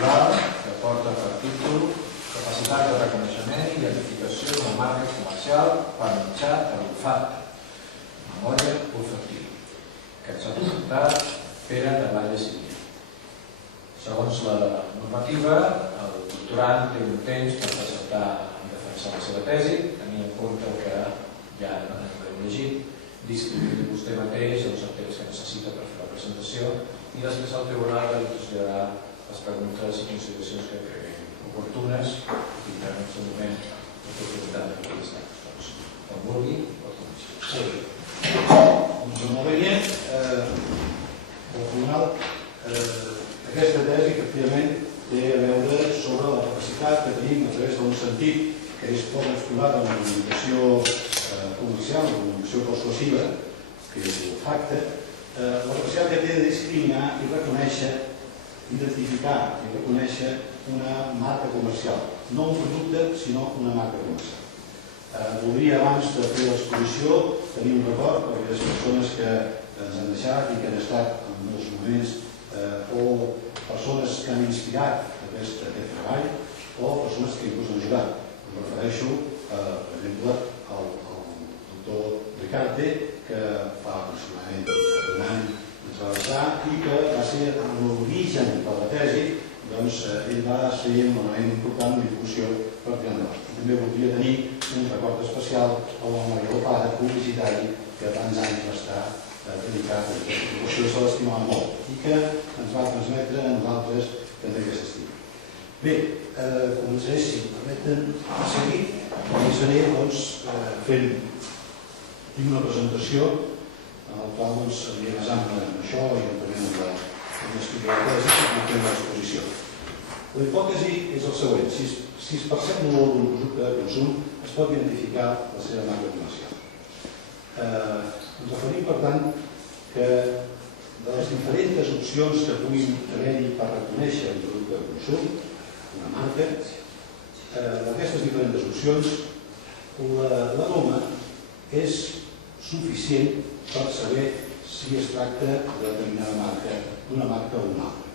doctoral que porta per títol Capacitat de reconeixement i identificació d'una marca comercial per mitjà de l'olfacte, Memòria olfactiva, que ens ha presentat Pere de Valle Civil. Segons la normativa, el doctorant té un temps per presentar i defensar la seva tesi, tenint en compte que ja l'hem llegit, distribuir vostè mateix els temps que necessita per fer la presentació i després el tribunal li traslladarà les preguntes i consideracions que creguem oportunes i tindrem en el seu moment l'oportunitat de contestar. Doncs, quan vulgui, pot començar. Doncs molt bé, al final, aquesta tesi efectivament té a veure sobre la capacitat que tenim a través d'un sentit que és poc explorat en la comunicació comercial, la comunicació persuasiva, que és l'olfacte, la capacitat que té de discriminar i reconèixer, identificar i reconèixer una marca comercial. No un producte, sinó una marca comercial. Voldria, abans de fer l'exposició, tenir un record per aquelles persones que ens han deixat i que han estat en molts moments o persones que han inspirat aquest treball o persones que inclús han ajudat. Em refereixo, per exemple, al doctor Ricarte, que fa aproximadament un any ens va deixar i que va ser l'origen de la tesi, doncs ell va ser un element important de difusió per tirar endavant. També voldria tenir un record especial a la Memòria del pare publicitari que tants anys va estar dedicat a aquesta difusió, se l'estimava molt i que ens va transmetre a nosaltres també aquest estil. Bé, començaré, si em permeten, a seguir. Començaré fent una presentació en la qual aniré basant en això i també en l'estudi de la tesi i fent l'exposició. La hipòtesi és el següent. Si es percep molt d'un producte de consum, es pot identificar la seva marca comercial. Ens referim, per tant, que de les diferents opcions que puguin haver-hi per reconèixer un producte de consum, una marca, d'aquestes diferents opcions, l'aroma és suficient per saber si es tracta de determinada marca, d'una marca o una altra.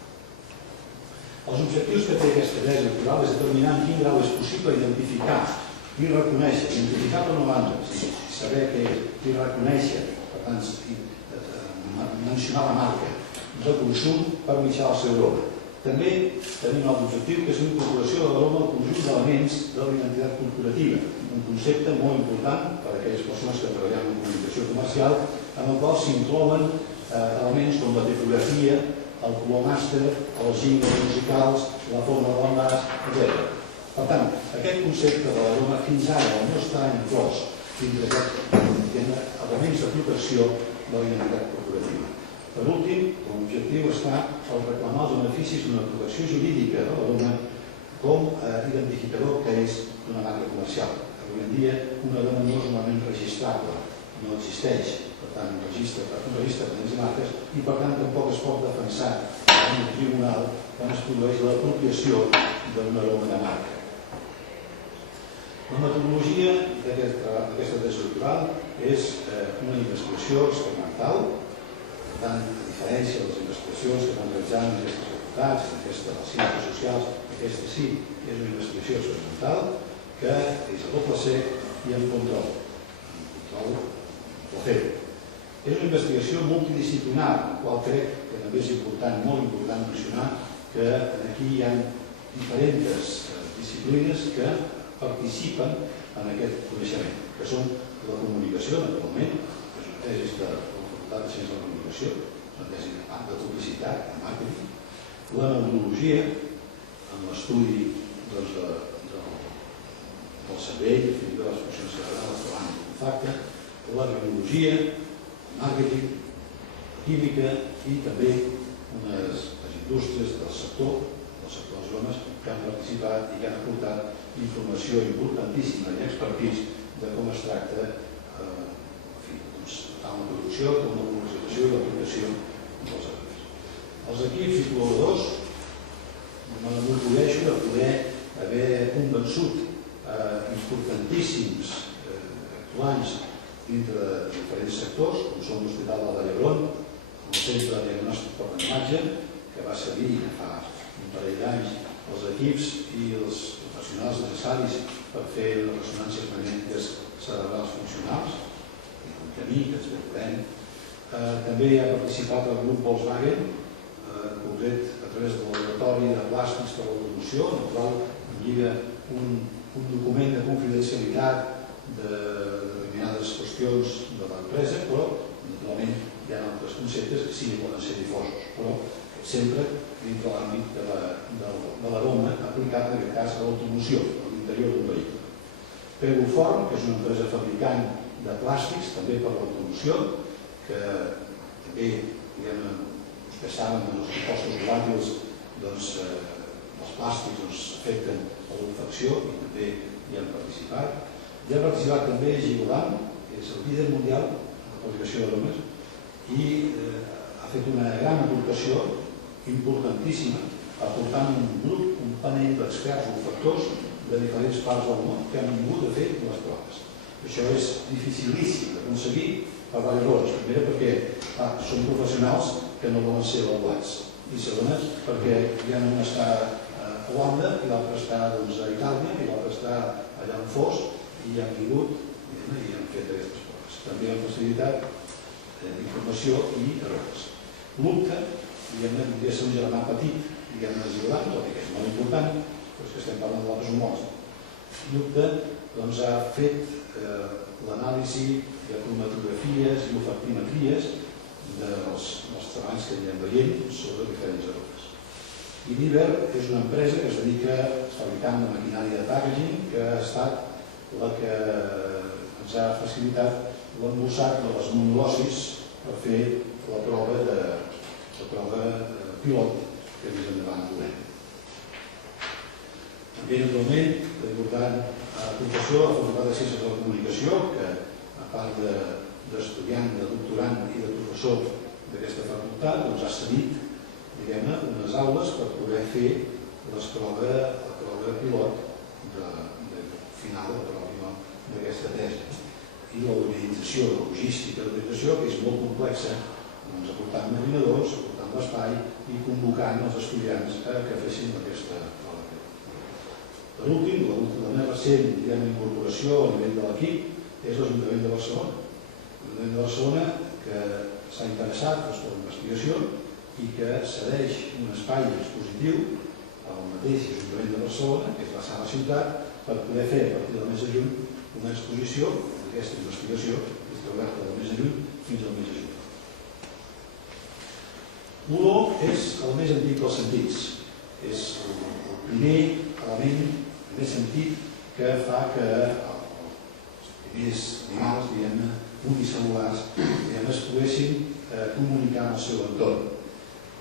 Els objectius que té aquesta tesi doctoral és determinar en quin grau és possible identificar i reconèixer, identificar per una banda, saber què és, i reconèixer, per tant, mencionar la marca de consum per mitjà del seu aroma. També tenim un altre objectiu, que és la incorporació de l'aroma al conjunt d'elements de la identitat corporativa, un concepte molt important per a aquelles persones que treballen en comunicació comercial, en el qual s'inclouen elements com la tipografia, el color màster, els jingles musicals, la forma de l'envàs, etc. Per tant, aquest concepte de l'aroma fins ara no està inclòs dins d'aquests elements de protecció de la identitat corporativa. Per últim, l'objectiu està el reclamar els beneficis d'una protecció jurídica de l'aroma com a identificador que és d'una marca comercial. Avui en dia, una aroma no és normalment registrable, no existeix, per tant, un registre de les marques i, per tant, tampoc es pot defensar en un tribunal quan es produeix l'apropiació d'una aroma de marca. La metodologia d'aquesta tesi doctoral és una investigació experimental. Per tant, a diferència de les investigacions que van realitzar en aquestes facultats, en les ciències socials, aquesta sí és una investigació experimental que és a doble cec i en control. És una investigació multidisciplinar, la qual crec que també és important, molt important mencionar que aquí hi ha diferents disciplines que participen en aquest coneixement, que són la comunicació, naturalment, que és una tesi de la Facultat de Ciències de la Comunicació, una tesi de publicitat, de màrqueting, la neurologia, en l'estudi del cervell, de les funcions cerebrals davant de l'olfacte, la biologia, el màrqueting, la química i també unes indústries del sector dels homes que han participat i que han aportat informació importantíssima i expertís de com es tracta tant la producció com la comercialització i l'aplicació dels elements. Els equips i col·laboradors m'enorgulleixo de poder haver convençut importantíssims actuants dintre de diferents sectors, com són l'Hospital de la Vall d'Hebron, el Centre de Diagnòstic per la Imatge, que va servir fa un parell d'anys, els equips i els professionals necessaris per fer les ressonàncies magnètiques cerebrals funcionals, un camí que ens veurem. També ha participat el grup Volkswagen, en concret a través del laboratori de plàstics per a l'automoció, en el qual lliga un document de confidencialitat de determinades qüestions de l'empresa, però naturalment hi ha altres conceptes que sí que poden ser difosos, però sempre dintre l'àmbit de l'aroma aplicat en aquest cas a l'automoció, a l'interior d'un vehicle. Pegoform, que és una empresa fabricant de plàstics, també per a l'automoció, que també, vostès saben, els compostos volàtils, els plàstics afecten a l'olfacció i també hi han participat. Hi ha participat també Givaudan, que és el líder mundial en la fabricació d'aromes, i ha fet una gran aportació importantíssima, aportant un grup, un panell d'experts olfactors de diferents parts del món que han vingut a fer les proves. Això és dificilíssim d'aconseguir per diverses raons. Primera, perquè són professionals que no volen ser avaluats. I segona, perquè ja un està a Holanda i l'altre està a Itàlia i l'altre està allà on fos i han vingut i han fet aquestes proves. També han facilitat informació i errors. L'UCTA, podria ser un germà petit, Givaudan, tot i que és molt important, però és que estem parlant d'altres homòlegs. L'UCTA ha fet l'anàlisi de cromatografies i olfactimetries dels treballs que anirem veient sobre diferents aromes. I Diver és una empresa que es dedica a fabricant de maquinària de packaging, que ha estat la que ens ha facilitat l'embossat de les monolosis per fer la prova pilot que més endavant veurem. També, naturalment, important aportació a la Facultat de Ciències de la Comunicació, que a part d'estudiant, de doctorant i de professor d'aquesta facultat, ha cedit unes aules per poder fer la prova pilot final d'aquesta tesi. I l'organització, la logística de l'organització, que és molt complexa, aportant ordinadors, aportant l'espai i convocant els estudiants que fessin aquesta prova. Per últim, la més recent incorporació a nivell de l'equip és l'Ajuntament de Barcelona. L'Ajuntament de Barcelona que s'ha interessat per la investigació i que cedeix un espai expositiu al mateix Ajuntament de Barcelona, que és la Sala Ciutat, per poder fer a partir del mes de juny una exposició d'aquesta investigació que està oberta del mes de juny fins al mes de juny. L'olor és el més antic dels sentits. És el primer element, el més sentit que fa que els primers animals, unicel·lulars, es poguessin comunicar amb el seu entorn.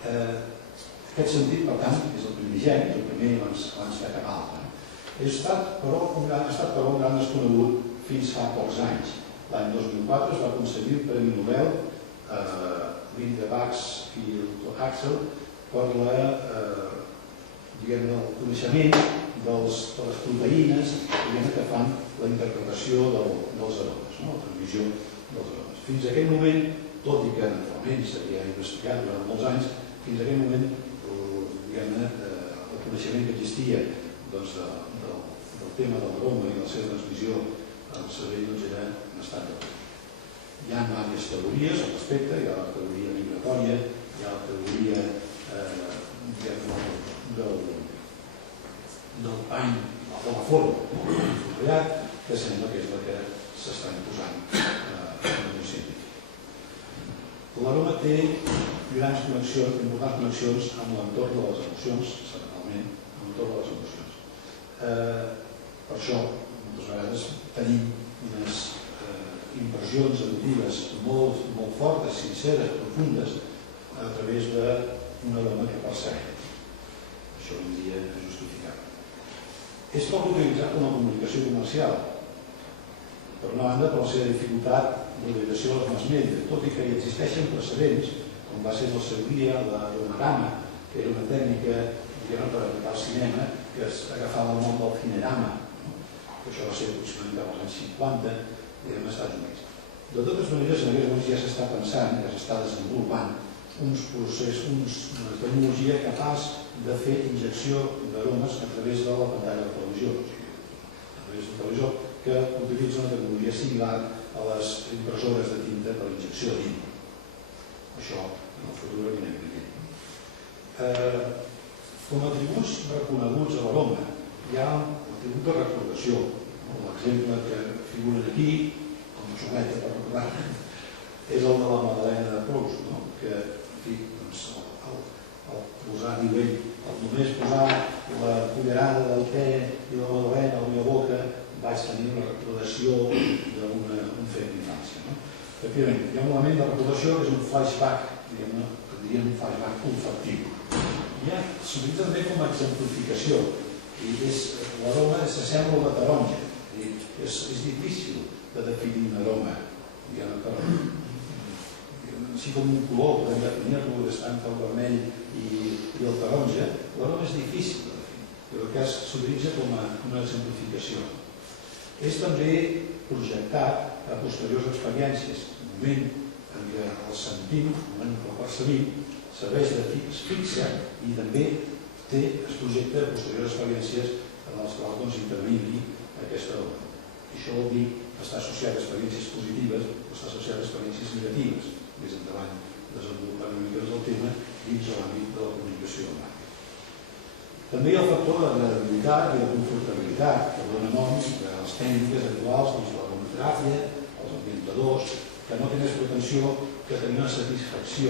Aquest sentit, per tant, és el primigeni, el primer abans que cap altre. Ha estat, però, un gran desconegut fins fa pocs anys. L'any 2004 es va concedir el Premi Nobel Linda Bax i el Dr. Axel per el coneixement de les proteïnes que fan la interpretació dels aromes, la transmissió dels aromes. Fins a aquell moment, tot i que naturalment s'havia investigat durant molts anys, fins a aquell moment el coneixement que existia del tema de l'aroma i de la seva transmissió al cervell era en estat de punt. Hi ha diverses teories al respecte, hi ha la teoria migratòria, hi ha la teoria del pany, de la forma, que sembla que és la que s'està imposant en el científic. L'aroma té grans connexions, importants connexions amb l'entorn de les emocions, centralment amb l'entorn de les emocions. Per això, moltes vegades tenim unes impressions emotives molt fortes, sinceres, profundes, a través d'un aroma que percebem. Això un dia és justificat. És poc utilitzat com a comunicació comercial, per una banda per la seva dificultat d'utilització de les mass media, tot i que hi existeixen precedents, com va ser en el seu dia l'onarama, que era una tècnica per aplicar al cinema que agafava el nom del cinerama. Això va ser aproximadament als anys 50 als Estats Units. De totes maneres, en aquests moments ja s'està pensant, ja s'està desenvolupant una tecnologia capaç de fer injecció d'aromes a través de la pantalla de televisió, a través de televisió, que utilitza una tecnologia similar a les impressores de tinta per injecció de tinta. Això en el futur anirem veient. Com a atributs reconeguts a l'aroma hi ha l'atribut de recordació. L'exemple que figura aquí, com a xuleta per recordar, és el de la magdalena de Proust, que al posar a nivell, al només posar la cullerada del te i la magdalena a la meva boca, vaig tenir una recordació d'un fet d'infància. Efectivament, hi ha un element de recordació que és un flashback, diguem-ne, que diríem un flashback olfactiu. S'utilitza també com a exemplificació, i l'aroma s'assembla a la taronja. És difícil de definir un aroma, així com un color, podem definir-lo, estant el vermell i el taronja, l'aroma és difícil de definir, però en aquest cas s'utilitza com una exemplificació. És també projectat a posteriors experiències, el moment en què el sentim, el moment en què el percebim, serveix de fixa i també es projecta a posteriors experiències en les quals intervingui aquesta aroma. Això vol dir que està associat a experiències positives o està associat a experiències negatives. Més endavant desenvolupant una mica del tema dins de l'àmbit de la comunicació del marca. També hi ha el factor de l'agradabilitat i la confortabilitat, que dona nom a les tècniques actuals, l'aromateràpia, els ambientadors, que no tenen més pretensió que tenir una satisfacció,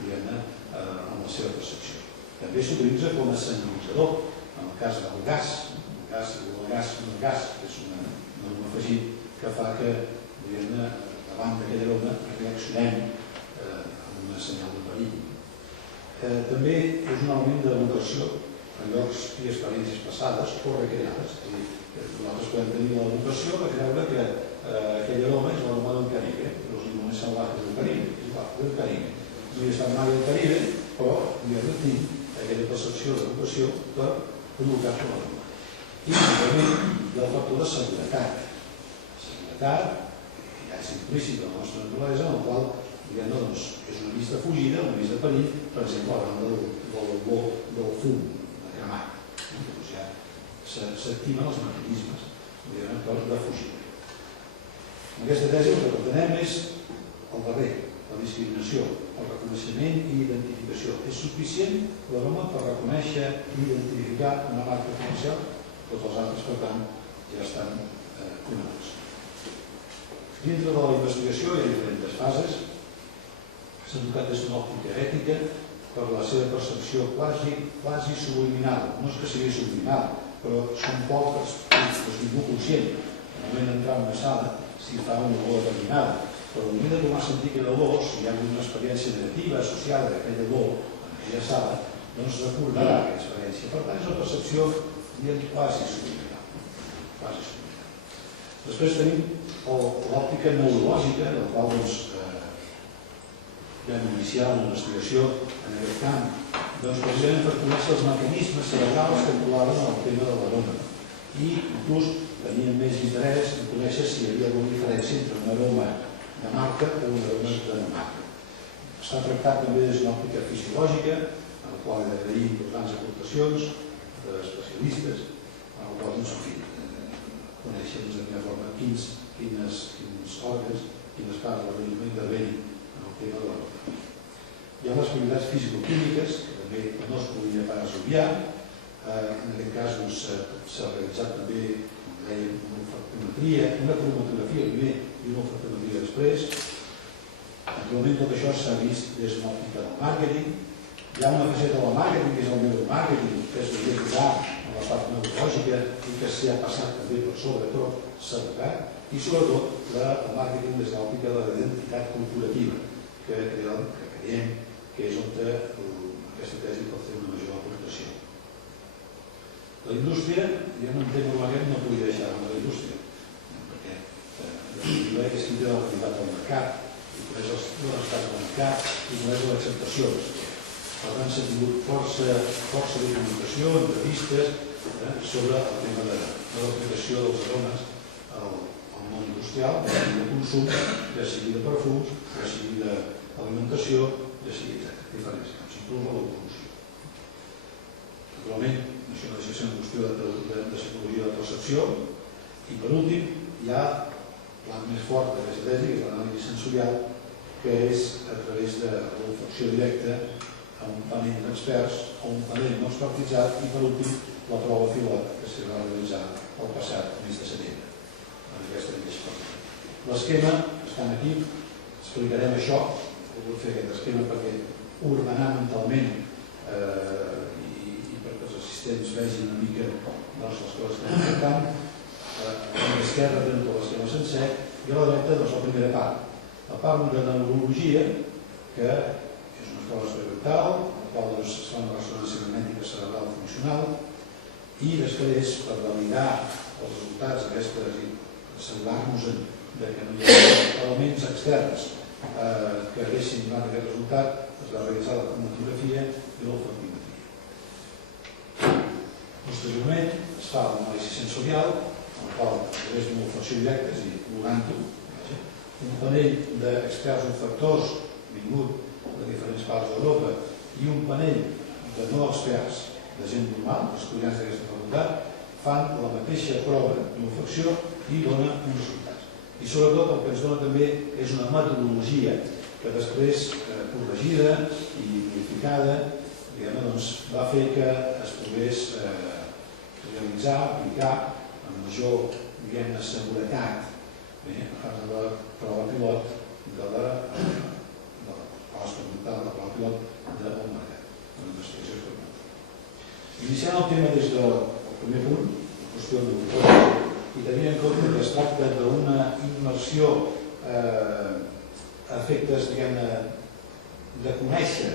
diguem-ne, en la seva percepció. També s'utilitza com a senyalitzador, en el cas del gas, un gas, que és un aroma afegit que fa que, diguem-ne, davant d'aquell aroma reaccionem amb una senyal de perill. També és un element d'evocació en llocs i experiències passades o recreades. És a dir, nosaltres podem tenir l'evocació de creure que aquell aroma és l'aroma del Caribe, els limones salvatges del Caribe, és igual, del Caribe. No hi he estat mai al Caribe, però tinc aquella percepció d'evocació per provocar-se l'aroma. I, finalment, hi ha el factor de seguretat. Seguretat, que ja és implícit en la nostra naturalesa, en el qual és una vista fugida, una vista de perill, per exemple, a banda del fum, de cremat. Llavors ja s'activen els mecanismes de fugida. En aquesta tesi el que pretenem és el darrer, la discriminació, el reconeixement i identificació. És suficient l'aroma per reconèixer i identificar una marca comercial? Tots els altres, per tant, ja estan coneguts. Dintre de la investigació hi ha diferents fases. S'ha tocat des d'una òptica ètica per la seva percepció quasi subliminal. No és que sigui subliminal, però són pocs els ningú conscient. En el moment d'entrar en una sala, si fa una olor determinada, però al moment de tornar a sentir aquella olor, si hi ha alguna experiència negativa associada a aquella olor en aquella sala, doncs recordarà aquella experiència. Per tant, és una percepció quasi subliminal. Després tenim l'òptica neurològica, en la qual vam iniciar una investigació en aquest camp, precisament per conèixer els mecanismes cerebrals que actuaven en el tema de l'aroma. I inclús teníem més interès en conèixer si hi havia alguna diferència entre un aroma de marca o un aroma de no marca. Està tractat també des d'una òptica fisiològica, en la qual he d'agrair importants aportacions d'especialistes, en la qual conèixer de quina forma quins òrgans, quines parts de l'organisme intervenen en el tema de l'aroma. Hi ha les propietats fisicoquímiques, que també no es podia pas obviar. En aquest cas s'ha realitzat també, com dèiem, una cromatografia primer i una olfactometria després. Actualment tot això s'ha vist des d'una òptica del màrqueting. Hi ha una faceta del màrqueting, que és el neuromàrqueting, que es podria posar en la part neurològica i que s'hi ha passat també per sobretot s'ha tocat, i sobretot el màrqueting des de l'òptica de la identitat corporativa, que creiem que és on aquesta tesi pot fer una major aportació. La indústria, diguem, en tema d'aquest no podia deixar de la indústria, perquè és qui té la qualitat del mercat, i coneix els resultats del mercat, i coneix l'acceptació. Per tant, s'ha tingut força documentació, entrevistes sobre el tema de l'aplicació dels aromes al món industrial, de consum, ja sigui de perfums, ja sigui d'alimentació diferència, doncs inclús la locomoció. Naturalment, això no deixa de ser una qüestió de psicologia de percepció. I per últim, hi ha l'àmbit més fort d'aquesta tesi, que és l'anàlisi sensorial, que és a través de l'olfacció directa a un panell d'experts o un panell no expertitzat, i per últim la prova pilot que s'hi va realitzar el passat mes de setembre en aquesta mateixa forma. L'esquema està aquí, explicarem això, vull fer aquest esquema perquè ordenar mentalment i perquè els assistents vegin una mica les coses que estem tractant. A l'esquerra tenim tot l'esquema sencer i a la dreta la primera part. La part de neurologia, que és una prova experimental, en la qual es fa una ressonància magnètica cerebral funcional, i després, per validar els resultats d'aquestes i assegurar-nos que no hi ha elements externs que haguessin donat aquest resultat, es va realitzar la cromatografia i l'olfactimetria. Posteriorment es fa l'anàlisi sensorial, en el qual, a través d'una olfacció directa, és a dir, l'orant-ho, un panell d'experts olfactors vingut de diferents parts d'Europa i un panell de no experts, de gent normal, estudiants d'aquesta facultat, fan la mateixa prova d'olfacció i donen uns resultats. I sobretot el que ens dona també és una metodologia que després, corregida i modificada, va fer que es pogués realitzar, aplicar amb major seguretat a la prova pilot de la prova pilot del mercat, de la investigació experimental. Iniciant el tema des del primer punt, la qüestió de l'olfacte, i tenint en compte que es tracta d'una immersió a efectes de conèixer,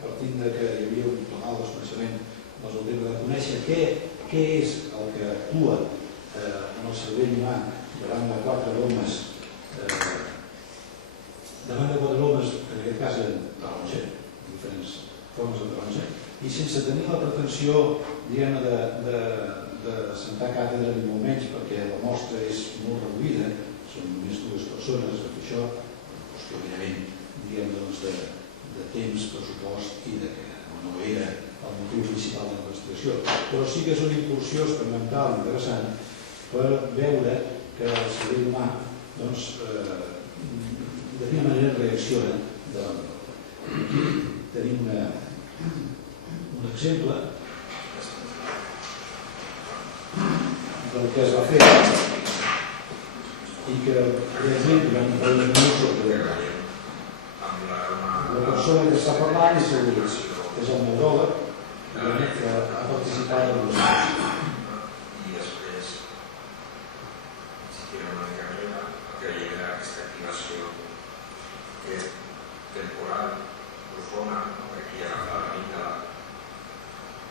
partint que hi havia un total desconeixement del tema de conèixer què és el que actua en el cervell humà davant de quatre aromes, en aquest cas en taronja, diferents formes de taronja, i sense tenir la pretensió de sentar càtedra ni molt menys, perquè la mostra és molt reduïda, són només dues persones, amb això, qüestió merament de temps, pressupost i de que no era el motiu principal de la investigació. Però sí que és una incursió experimental interessant per veure que el cervell humà de quina manera reacciona davant de l'altre. Aquí tenim un exemple del que es va fer i que realment durant un parell de minuts sorprendrà. La persona que està parlant és el neuròleg que ha participat en l'estudi. I després, si tirem una mica enrere, el que hi ha aquesta activació que és temporal, profunda, aquí hi ha la mica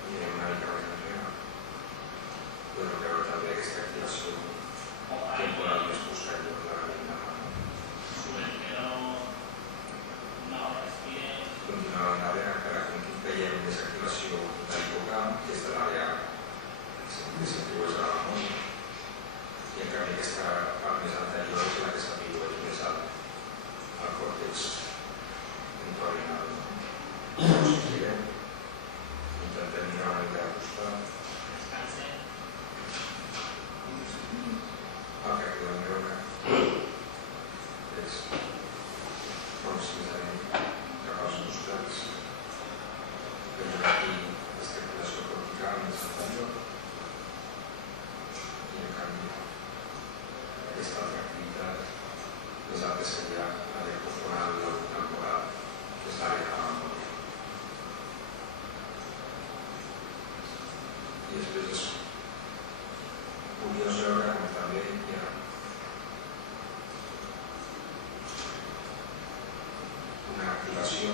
i anem una mica més enrere. Podem veure també aquesta activació temporal més posterior de la mica. Continuant l'àrea encara veiem desactivació de l'hipocamp, que és de l'àrea que s'atribueix a la memòria, i en canvi aquesta part més anterior és la que s'atribueix més al còrtex entorrinal. Intentem mirar una mica de costat. El que podem veure és pròximament cap als costats. Tenim aquí aquesta activació cortical més anterior i en canvi aquesta altra activitat més alta seria l'àrea corporal i temporal, que és l'àrea de la memòria. I després és curiós veure com també hi ha una activació,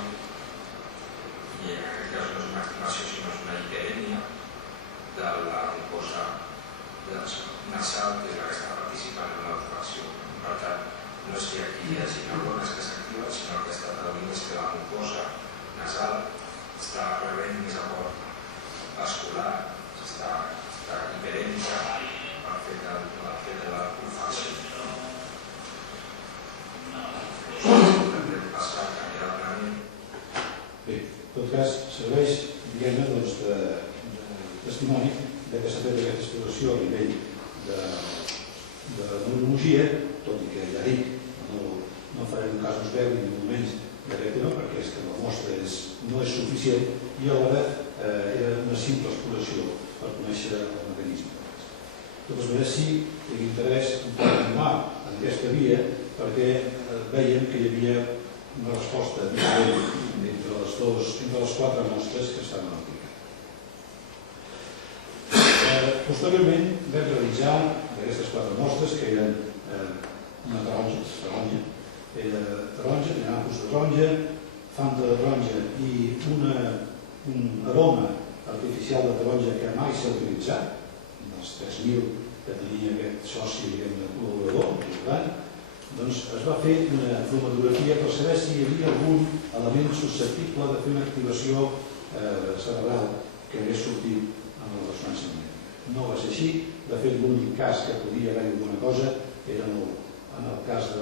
i en aquest cas no és una activació sinó és una hiperèmia de la mucosa nasal, que és la que està participant en l'olfacció. Per tant, no és que aquí hi hagi neurones que s'activen, sinó que està traduint és que la mucosa nasal està rebent més aport vascular, està hiperèmica per fer de l'olfacció. Intentem passar a canviar el planell En tot cas, serveix, diguem-ne, de testimoni que s'ha fet aquesta exploració a nivell de neurologia, tot i que ja dic, no farem casos veus ni moments d'aquest tema, perquè és que la mostra no és suficient i alhora era una simple exploració per conèixer el mecanisme. De totes maneres, sí, tinc interès en continuar en aquesta via perquè veiem que hi havia una resposta diferent entre les 4 mostres que estaven aplicades. Posteriorment vam realitzar d'aquestes 4 mostres, que eren una taronja, nampus de taronja, fanta de taronja i un aroma artificial de taronja que mai s'ha utilitzat, dels 3.000 que tenia aquest soci de col·laborador, doncs es va fer una cromatografia per saber si hi havia algun element susceptible de fer una activació cerebral que hagués sortit en la ressonància magnètica. No va ser així. De fet, l'únic cas que podia haver alguna cosa era en el cas de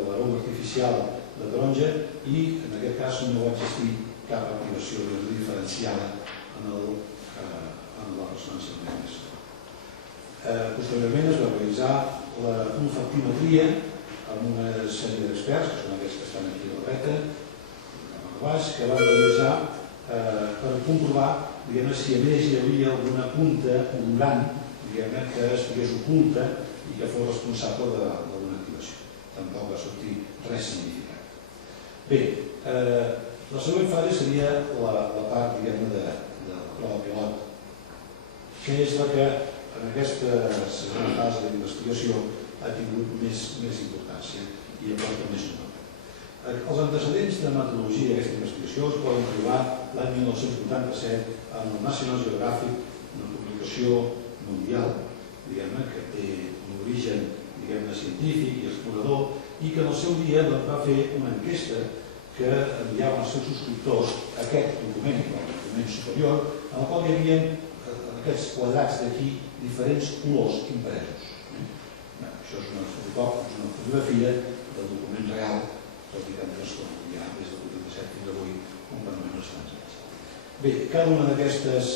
l'aroma artificial de taronja i en aquest cas no va existir cap activació diferenciada en la ressonància magnètica. Posteriorment es va realitzar l'olfactimetria amb una sèrie d'experts, que són aquests que estan aquí a la dreta, que van realitzar per comprovar si a més hi havia alguna punta olorant que estigués oculta i que fos responsable d'una activació. Tampoc va sortir res significat. Bé, la següent fase seria la part de la prova pilot, que és la que en aquesta segona fase d'investigació ha tingut més importància i aporta més nota. Els antecedents de metodologia d'aquesta investigació es poden trobar l'any 1987 en el National Geographic, una publicació mundial, que té un origen científic i explorador i que en el seu dia va fer una enquesta que enviava als seus subscriptors aquest document, el document superior, en el qual hi havia aquests quadrats d'aquí diferents colors impresos. Això és una fotografia del document real, tot i que han transcorregut ja des del 87 fins avui un panorama bastant sense. Bé, cada una d'aquestes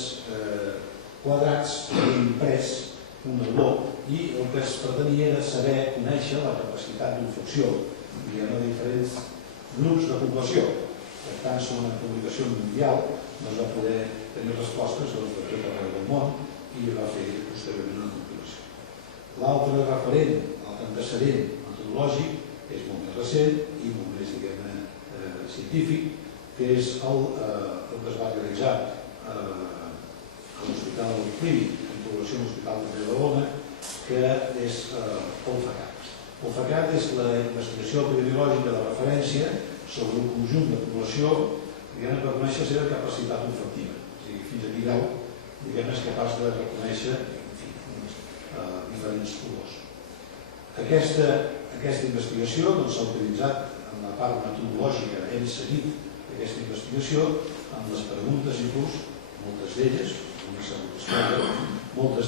quadrats havia imprès un olor i el que es pretenia era saber conèixer la capacitat d'olfacció de diferents grups de població. Per tant, sobre una publicació mundial no es va poder tenir respostes de tot arreu del món i va fer posteriorment una compilació. L'altre referent, l'antecedent metodològic, és molt més recent i molt més, científic, que és el que es va realitzar a l'Hospital Clínic, en col·laboració amb l'Hospital de Badalona, que és olfacte. Olfacte és la investigació epidemiològica de referència sobre un conjunt de població per conèixer la seva capacitat olfactiva. O sigui, fins a quin grau és capaç de reconèixer diferents olors. Aquesta investigació s'ha utilitzat en la part metodològica, hem seguit aquesta investigació amb les preguntes inclús, moltes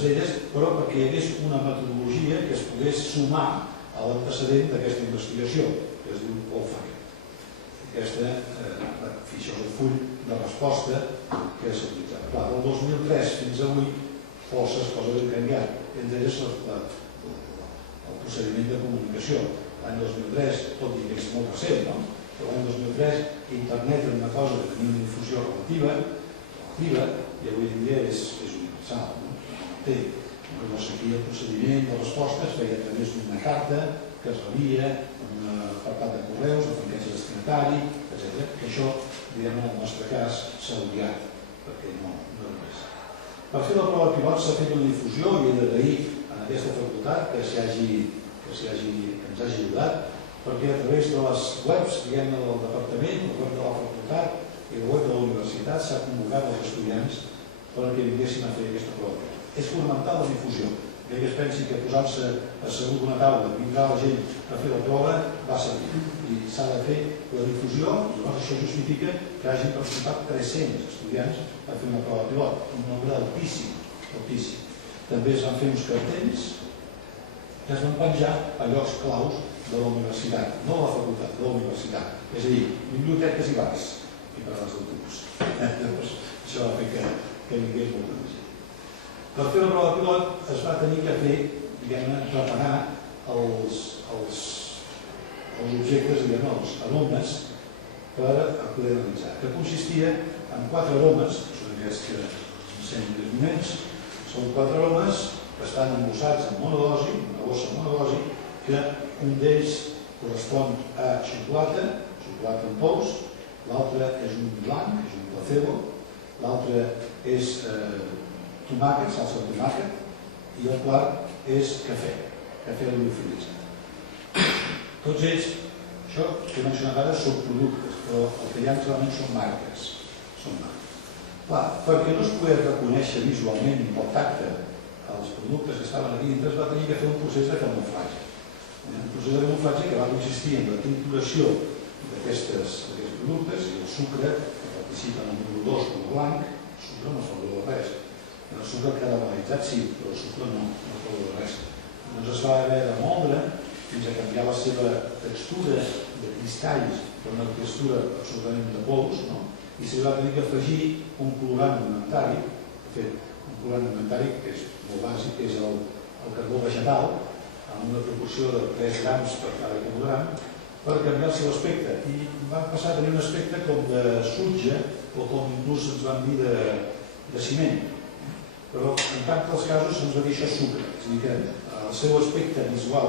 d'elles, però perquè hi hagués una metodologia que es pogués sumar a l'antecedent d'aquesta investigació, que es diu olfacte. Això és el full de resposta que s'ha utilitzat. Clar, del 2003 fins avui forces coses han canviat, entre elles el procediment de comunicació. L'any 2003, tot i que és molt recent, però l'any 2003 internet era una cosa que tenia una difusió relativa i avui en dia és universal. Llavors aquí el procediment de resposta es feia a través d'una carta que es rebia en un apartat de correus, de franqueig destinatari, etc. Que això, en el nostre cas, s'ha oblidat, perquè no era res. Per fer la prova pilot s'ha fet una difusió i he d'agrair a aquesta facultat que ens hagi ajudat, perquè a través de les webs del departament, la web de la facultat i la web de la universitat s'ha convocat els estudiants perquè vinguessin a fer aquesta prova. És fonamental la difusió, que es pensi que posant-se assegut d'una taula vindrà la gent a fer la prova va servir i s'ha de fer la difusió i llavors això justifica que hagin participat 300 estudiants a fer una prova pilot, un nombre altíssim. També es van fer uns cartells que es van penjar a llocs claus de la universitat, no de la facultat, de la universitat, és a dir, biblioteques i bars. i parades d'autobús. Això va fer que vingués molt de gent. Per fer la prova pilot es va tenir que fer, diguem-ne, preparar els objectes, diguem-ne, els aromes per poder analitzar, que consistia en 4 aromes, que són aquests que ensenyo en aquests moments. Són 4 aromes que estan embossats en monodosi, una bossa monodosi, que un d'ells correspon a xocolata en pous, l'altre és un blanc, és un placebo, l'altre és tomàquet, salsa de tomàquet, i el quart és cafè liofilitzat. Tots ells, això que he mencionat ara, són productes, però el que hi ha realment són marques. Clar, perquè no es pogués reconèixer visualment i pel tacte els productes que estaven aquí dintre, es va tenir que fer un procés de camuflatge. Un procés de camuflatge que va consistir en la trituració d'aquests productes i el sucre, que participa en el número 2 com a blanc, el sucre no fa olor de res. El sucre caramelitzat sí, però el sucre no fa olor de res. Doncs es va haver de moldre fins a canviar la seva textura de cristalls per una textura absolutament de pols, i se li va tenir que afegir un colorant alimentari, de fet, un colorant alimentari que és molt bàsic, que és el carbó vegetal, amb una proporció de 3 grams per cada quilogram, per canviar el seu aspecte. I va passar a tenir un aspecte com de sutge, o com inclús ens van dir de ciment. Però en tant dels casos se'ns va dir això sucre, és a dir que el seu aspecte visual,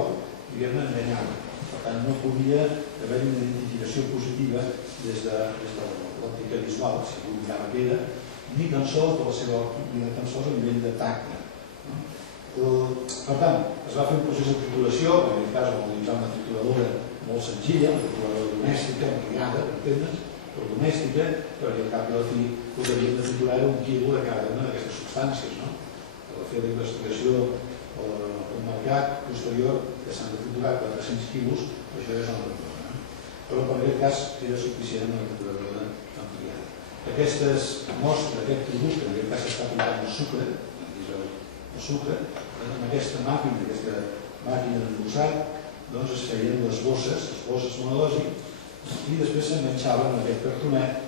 diguem-ne, enganyava. Per tant, no podia haver una identificació positiva des de l'òptica visual, si algú mirava què era, ni tan sols de la seva òptica, ni tan sols a nivell de tacte. Per tant, es va fer un procés de trituració, en aquest cas vam utilitzar una trituradora molt senzilla, una trituradora domèstica, empleada, per entendre's, però domèstica, perquè al cap i a la fi podríem de triturar 1 quilo de cada una d'aquestes substàncies. Per fer la investigació o el mercat posterior que s'han de triturar 400 quilos, això ja és una cosa. Però per aquest cas era suficient una trituradora ampliada. Aquestes mostres, aquest producte, en aquest cas s'està aplicant el sucre, en aquesta màquina d'embossat, doncs es feien les bosses monodosi, i després s'enganxaven en aquest cartonet,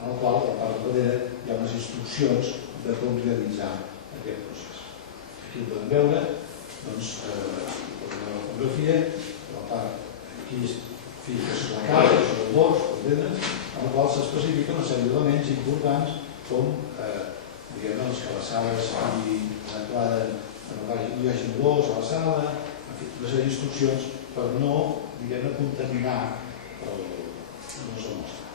en el qual, a la part darrere, hi ha unes instruccions de com realitzar aquest procés. Aquí ho podem veure, doncs, la fotografia, la part aquí és la cara, és el bosc, en el qual s'especifica una sèrie d'elements importants com, diguem-ne, les cabeçades i l'entrada que no hi hagi olors a la sala, en fi, una sèrie d'instruccions per no, diguem-ne, contaminar el nostre.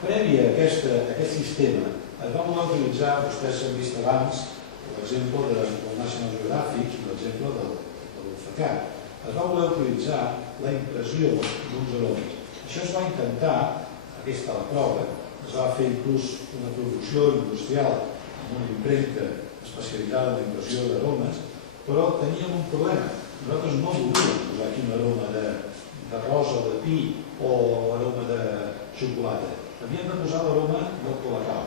Previ a aquest sistema, es va voler utilitzar, vostès s'han vist abans, l'exemple del National Geographic i l'exemple de l'olfacte. Es va voler utilitzar la impressió d'uns aromes. Això es va intentar, aquesta la prova, es va fer inclús una producció industrial amb una impremta especialitzada en la impressió d'aromes, però teníem un problema. Nosaltres no volíem posar aquí un aroma de rosa o de pi o aroma de xocolata. Havíem de posar l'aroma del colacao.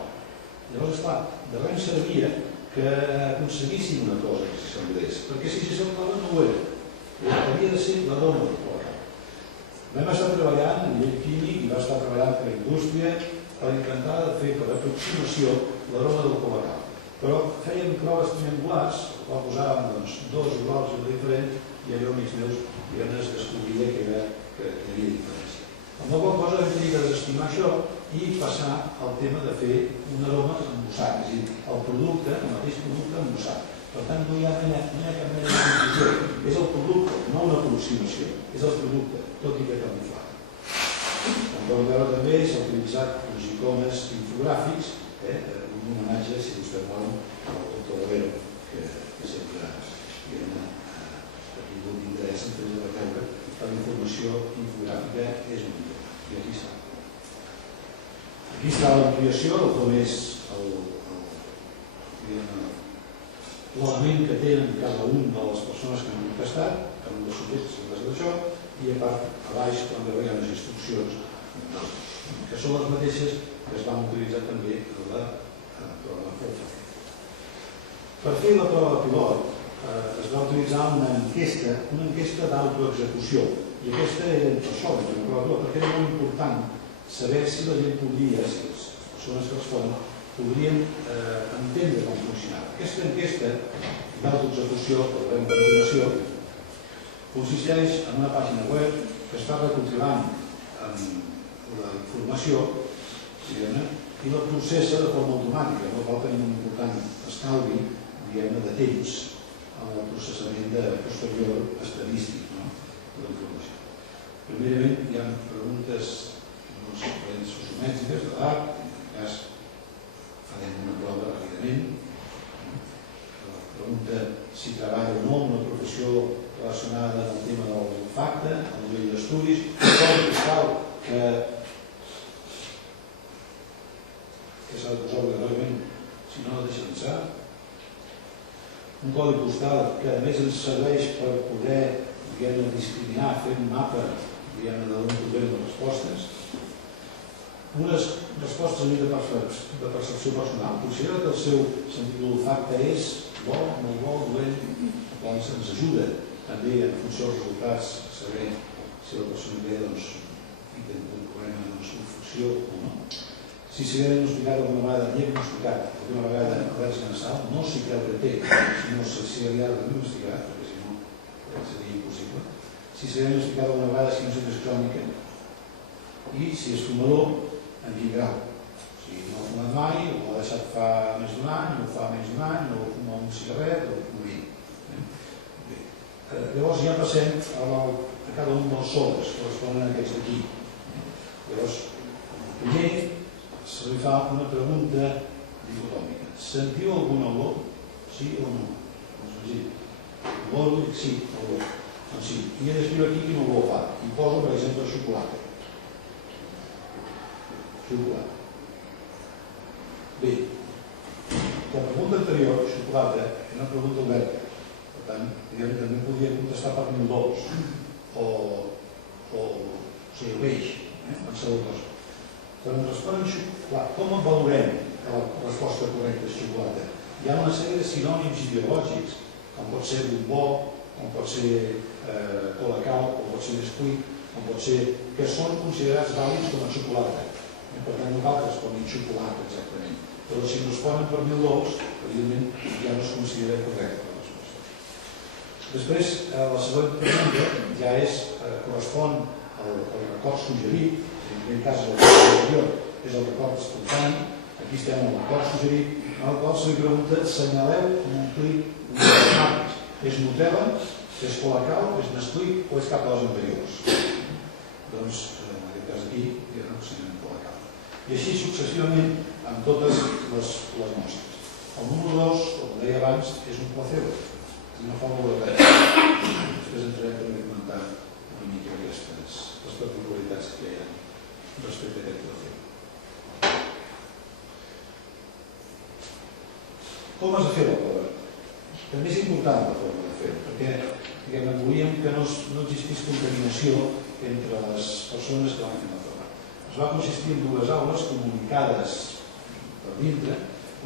Llavors, esclar, de res servia que aconseguíssim una cosa que s'assemblés, perquè si s'assemblava no ho era. Havia de ser l'aroma del colacao. Vam estar treballant a nivell químic i va estar treballant per la indústria per intentar fer per aproximació l'aroma del colacao. Però fèiem proves triangulars, el qual posàvem dos iguals i diferents, i allò amics meus es descobria que hi havia diferència. Amb la qual cosa vam tenir que desestimar això i passar al tema de fer un aroma embossat, és a dir, el mateix producte embossat. Per tant, no hi ha cap mena de confusió. És el producte, no una aproximació, és el producte, tot i que camuflat. Com podeu veure també s'ha utilitzat uns icones infogràfics, un homenatge, si vostè volen, al doctor Olero, que sempre ha tingut interès en fer-ho de veure que la informació infogràfica és molt important. I aquí està. Aquí està l'ampliació, com és l'augment que tenen cada una de les persones que han contestat, cada un dels subjectes que han contestat això, i a part, a baix, quan hi ha les instruccions, que són les mateixes que es van utilitzar també a la prova olfactiva. Per fer la prova pilot es va utilitzar una enquesta d'autoexecució, i aquesta era per això, una prova pilot, perquè era molt important saber si la gent podria, si les persones que responen, podrien entendre com funcionava. Aquesta enquesta, final d'execució, que veurem a continuació, consisteix en una pàgina web que està recopilant la informació i la processa de forma automàtica, amb la qual tenim un important estalvi de temps en el processament posterior estadístic de la informació. Primerament, hi ha preguntes sociomètriques d'edat, en aquest cas farem una prova ràpidament. La pregunta si treballa o no en una professió relacionada amb el tema de l'olfacte, el nivell d'estudis, un codi postal que s'ha de posar obligatòriament, si no deixa pensar. Un codi postal que a més ens serveix per poder discriminar, fer un mapa d'on trobem les respostes. Unes respostes a nivell de percepció personal. Considera que el seu sentit d'olfacte és bo, molt bo, dolent, doncs ens ajuda també en funció dels resultats a saber si la persona té un problema d'olfacció o no. Si s'ha diagnosticat alguna vegada, alguna vegada al·lèrgia nasal, no s'hi creu que té, sinó si li ha de diagnosticar, perquè si no seria impossible. Si s'ha diagnosticat alguna vegada sinusitis crònica i si és fumador, en quin grau. O sigui, no ha fumat mai, o ha deixat fa més d'un any, o fa menys d'un any, o fuma un cigarret, o un vi. Llavors ja passem a cada un dels soles que responen a aquests d'aquí. Llavors, primer se li fa una pregunta dicotòmica. Sentiu alguna olor? Sí o no? Olor, sí, olor. Doncs sí. I he d'escriure aquí quina olor fa. I poso, per exemple, xocolata. Xocolata. Bé, la pregunta anterior, xocolata, és una pregunta oberta. Per tant, també podria contestar per 1000 dols o sigui, peix, qualsevol cosa. Quan ens responen xocolata, com valorem que la resposta correcta és xocolata? Hi ha una sèrie de sinònims ideològics, com pot ser bombó, com pot ser colacao, com pot ser Nesquik, com pot ser, que són considerats vàlids com a xocolata. Per tant, no cal que responin xocolata exactament. Però si responen per 1000 dols, evidentment ja no es considera correcta la resposta. Després, la següent pregunta ja correspon al record suggerit. En aquest cas, el record anterior és el record espontani. Aquí estem en el record suggerit, en el qual se li pregunta: assenyaleu un omplir unes marques. És Nutella, és Colacao, és Nesquik o és cap de les anteriors? Doncs, en aquest cas aquí, ja no assenyalem Colacao. I així successivament amb totes les mostres. El número 2, com deia abans, és un placebo. No fa molt de res. Després entrarem també a comentar una mica aquestes particularitats que hi ha respecte a aquest placebo. Com has de fer la prova? També és important la forma de fer, perquè volíem que no existís contaminació entre les persones que van fer la prova. Es va consistir en 2 aules comunicades per dintre.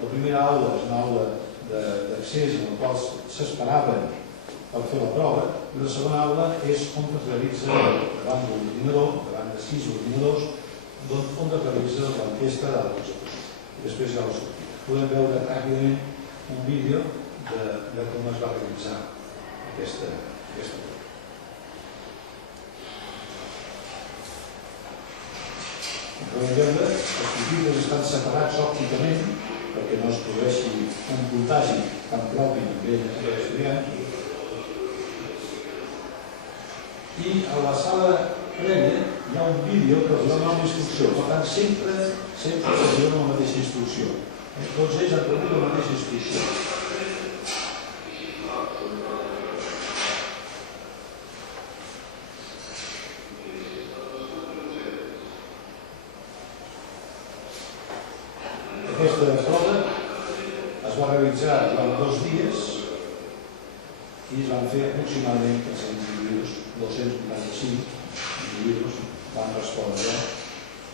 La primera aula és una aula d'accés en la qual s'esperaven per fer la prova, i la segona aula és on es realitza davant d'un ordinador, davant de 6 ordinadors, on es realitza l'enquesta de l'execució. I després hi ha la sortida. Podem veure ràpidament un vídeo de com es va realitzar aquesta prova. Podem veure que els pupiles estan separats òpticament perquè no es produeixi un contagi tan propi també de l'estudiant. I a la sala prèvia hi ha un vídeo que els dona una instrucció. Per tant, sempre els dona la mateixa instrucció. Tots ells han rebut la mateixa instrucció. Aquesta prova es va realitzar durant 2 dies i es van fer aproximadament 300 individus, 285 individus van respondre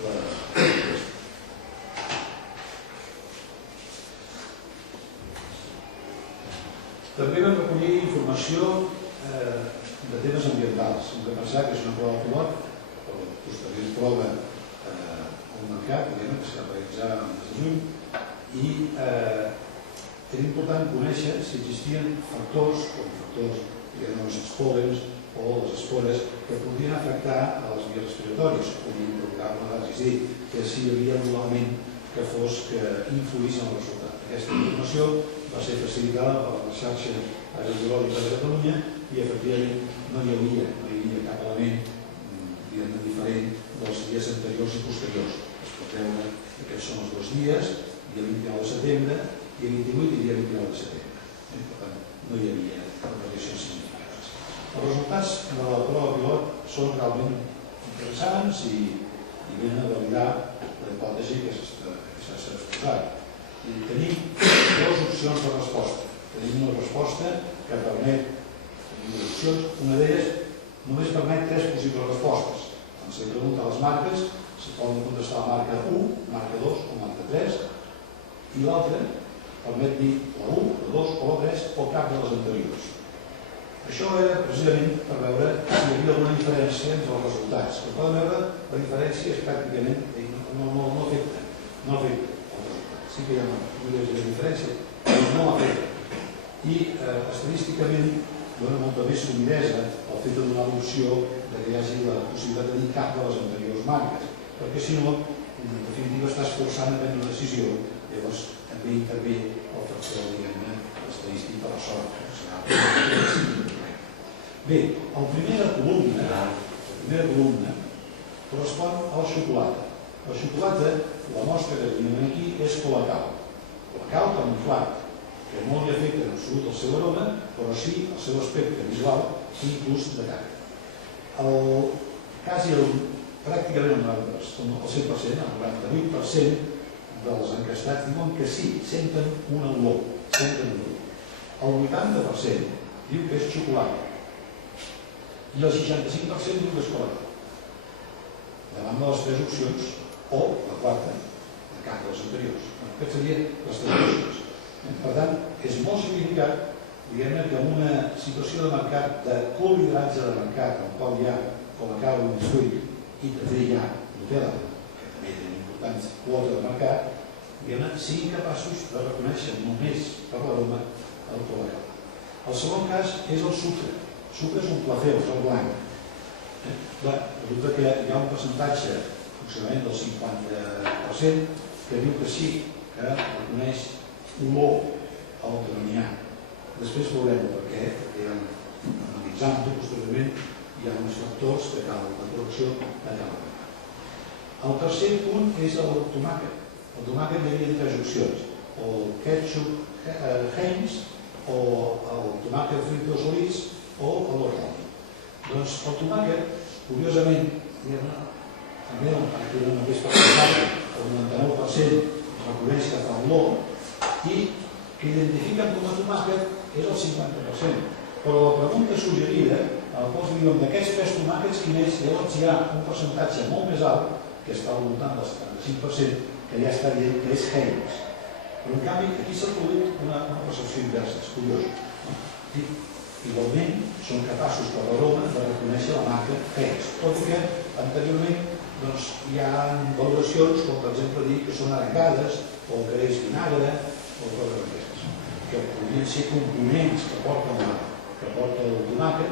l'enquesta. També vam recollir informació de temes ambientals. Hem de pensar que és una prova pilot, o posterior prova certificat, que s'ha de realitzar el mes de juny, i era important conèixer si existien factors, com factors, els pol·lens o les espores, que podrien afectar a les vies respiratòries, que podrien provocar problemes, és a dir, que si hi havia un element que fos que influís en el resultat. Aquesta informació va ser facilitada per la xarxa aerobiològica de Catalunya i efectivament no hi havia cap element diferent dels dies anteriors i posteriors. Es pot veure que aquests són els 2 dies, dia 29 de setembre, dia 28 i dia 29 de setembre. Per tant, no hi havia variacions significades. Els resultats de la prova pilot són realment interessants i venen a validar la hipòtesi que s'ha exposat. Tenim 2 opcions de resposta. Tenim una resposta que permet dues opcions. Una d'elles només permet 3 possibles respostes. Quan se li pregunta a les marques, se poden contestar la marca 1, marca 2 o marca 3, i l'altra permet dir la 1, la 2 o la 3 o cap de les anteriors. Això era precisament per veure si hi havia alguna diferència entre els resultats. Com poden veure, la diferència és pràcticament no afecta el resultat. Sí que hi ha una diferència, però no afecta. I estadísticament dona molta més solidesa el fet de donar l'opció que hi hagi la possibilitat de dir cap de les anteriors marques, perquè si no, en definitiva, estàs forçant a prendre una decisió. Llavors també intervé el factor, diguem-ne, estadístic de la sort. Bé, la primera columna correspon al xocolata. La xocolata, la mostra que tenim aquí, és colacau. Colacau camuflat, que no li afecta en absolut el seu aroma, però sí el seu aspecte visual i inclús de cara. Pràcticament el 100%, el 98% dels encastats diuen que sí, senten una olor. El 80% diu que és xocolata i el 65% diu que és colacau. Davant de les 3 opcions, o la quarta, de cap de les anteriors. Aquestes serien les 3 opcions. Per tant, és molt significat, diguem-ne, que en una situació de mercat, de col·lideratge de mercat, en el qual hi ha colacau i fruit, i també hi ha Nutella, que també té una important quota de mercat, diguem-ne, siguin capaços de reconèixer només per l'aroma el colacau. El segon cas és el sucre. El sucre és un placebo, és el blanc. Resulta que hi ha un percentatge, aproximadament del 50%, que diu que sí, que reconeix olor al termià. Després veurem per què, perquè analitzant-ho posteriorment hi ha uns factors que cal la correcció de cada vegada. El tercer punt és el tomàquet. El tomàquet hi havia 3 opcions, o el ketchup Heinz, o el tomàquet frito solís, o l'orgànic. Doncs el tomàquet, curiosament, també aquí el mateix percentatge, el 99% reconeix que fa olor, i que identifiquen com a tomàquet és el 50%. Però la pregunta suggerida, al qual diuen d'aquests 3 tomàquets, quin és? Llavors hi ha un percentatge molt més alt, que està al voltant del 75%, que ja està dient que és Heinz. Però en canvi, aquí s'ha produït una percepció inversa, és curiós. Igualment, són capaços per l'aroma de reconèixer la marca Heinz, tot i que anteriorment hi ha valoracions, com per exemple dir que són arengades, o que és vinagre, o coses d'aquestes, que podrien ser components que porten el tomàquet,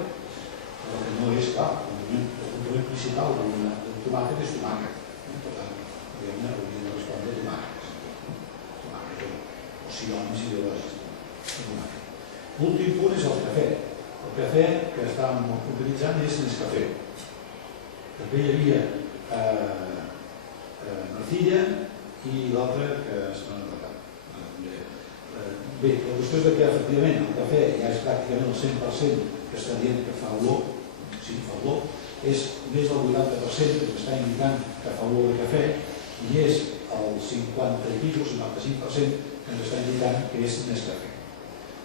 però que no és clar, el component principal del tomàquet és tomàquet. Per tant, hauríem de respondre tomàquets. O sinònims ideològics. L'últim punt és el cafè. El cafè que estàvem utilitzant és Nescafé. També hi havia Marcilla i l'altre que es dona de cap. Bé, la qüestió és que efectivament el cafè ja és pràcticament el 100% que està dient que fa olor, sí, fa olor, és més del 80% que està indicant que fa olor de cafè i és el 50 i pico, 55% que ens està indicant que és Nescafé.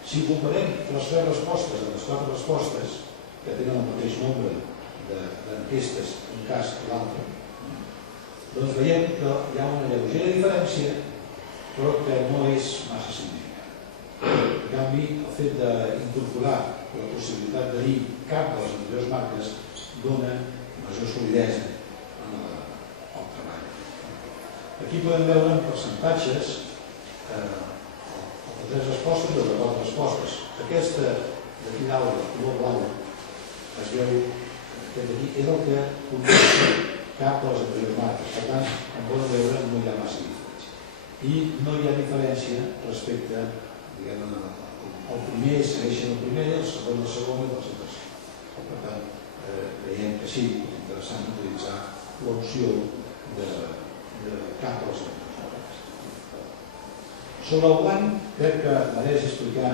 Si comparem les 3 respostes amb les 4 respostes, que tenen el mateix nombre d'enquestes, un cas i l'altre, doncs veiem que hi ha una lleugera diferència, però que no és massa significativa. En canvi, el fet d'incorporar la possibilitat de dir cap de les anteriors marques dona major solidesa al treball. Aquí podem veure en percentatges de 3 respostes i de 4 respostes. Aquesta d'aquí dalt, de color blau, es veu que d'aquí és el que contesta cap a les anteriors marques. Per tant, com poden veure, no hi ha massa diferència. I no hi ha diferència respecte, diguem-ne, el primer segueixen el primer, el segon el segon i el tercer. Per tant, veiem que sí, és interessant utilitzar l'opció de cap a les anteriors marques. Sobre el blanc, crec que mereix explicar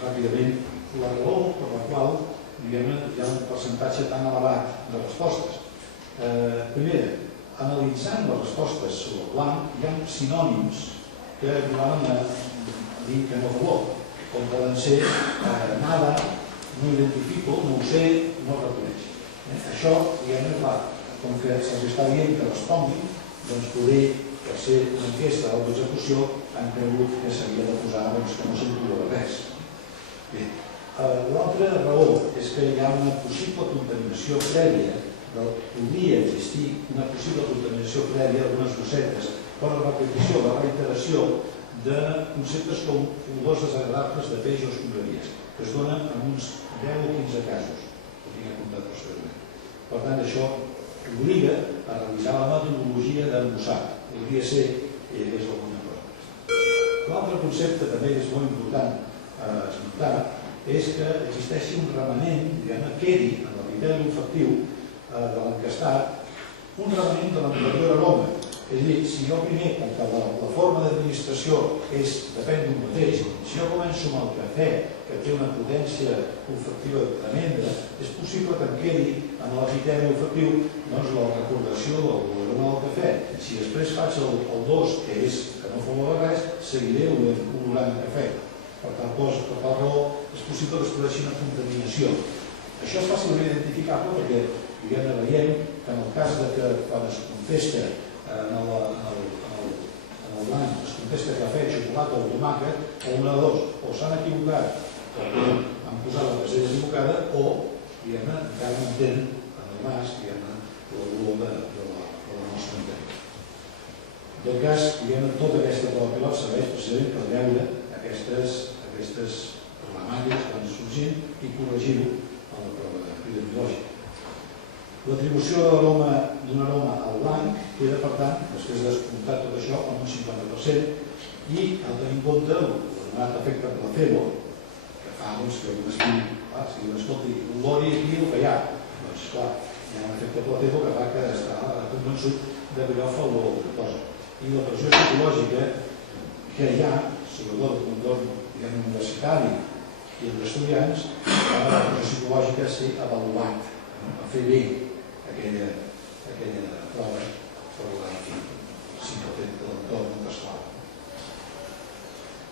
ràpidament la raó per la qual hi ha un percentatge tan elevat de respostes. Primera, analitzant les respostes sobre el blanc, hi ha sinònims que arribaven a dir que no valor, com poden ser nada, no identifico, no ho sé, no reconeix. Això, diguem-ne, clar, com que se'ls està dient que responguin, doncs poder, per ser una enquesta o d'execució, han cregut que s'havia de posar que no s'intura de res. Bé, l'altra raó és que hi ha una possible contaminació prèvia, podria existir una possible contaminació prèvia d'algunes gosetes per la repetició, la reiteració de conceptes com olors desagradables de peix o escombraries, que es donen en uns 10 o 15 casos, que tinc apuntat posteriorment. Per tant, això obliga a revisar la metodologia d'embossat. Podria ser que hi hagués alguna cosa. L'altre concepte també és molt important esmentar és que existeixi un remanent, diguem-ne, quedi en el criteri olfactiu de l'encastat un remanent de l'anterior aroma. És a dir, si jo primer, com que la forma d'administració depèn d'un mateix, si jo començo amb el cafè, que té una potència olfactiva tremenda, és possible que em quedi en l'epiteli olfactiu doncs la recordació de l'aroma del cafè. Si després faig el 2, que és que no fa olor a res, seguiré olorant cafè. Per tal raó, és possible que es produeixi una contaminació. Això és fàcilment identificable perquè veiem que en el cas que quan es contesta en el blanc es contesta cafè, xocolata o tomàquet, o una de dos, o s'han equivocat perquè han posat la casella equivocada o encara mantenen en el nas l'olor de la nostra antena. En tot cas, tota aquesta prova pilot serveix precisament per veure aquestes problemàtiques que van sorgint i corregir-ho en la prova epidemiològica. L'atribució d'un aroma al blanc queda, per tant, després de descomptar tot això, amb un 50% i ha de tenir en compte l'anomenat efecte placebo, que fa que un estigui, escolti, l'oli aquí el que hi ha. Doncs, clar, hi ha un efecte placebo que fa que està convençut que allò fa olor a alguna cosa. I la pressió psicològica que hi ha, sobretot en l'entorn universitari i els estudiants, la pressió psicològica s'ha avaluat a fer bé aquella prova per la psicotet de l'entorn personal.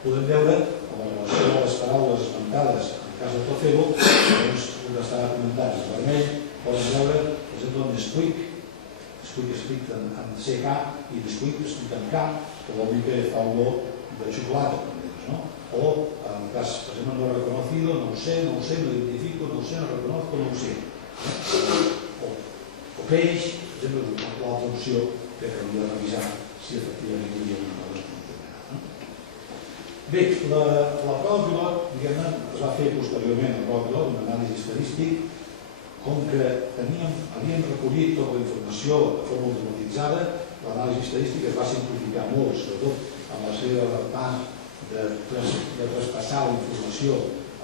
Podem veure, com a relació a les paraules esmentades en el cas del placebo, doncs, un estava comentant en vermell, poden veure, per exemple, en Nesquik escrit en CK i Nesquik escrit en K, que vol dir que fa olor de xocolata, o en el cas, per exemple, no reconocido, no ho sé, no identifico, no ho sé, no reconozco, no ho sé. O peix, per exemple, l'altra opció que hauria de revisar si efectivament hi havia una cosa contaminada. Bé, la prova pilot, es va fer posteriorment la prova pilot, un anàlisi estadístic, com que havíem recollit tota la informació de forma automatitzada, l'anàlisi estadístic es va simplificar molt, sobretot amb la seva part de traspassar la informació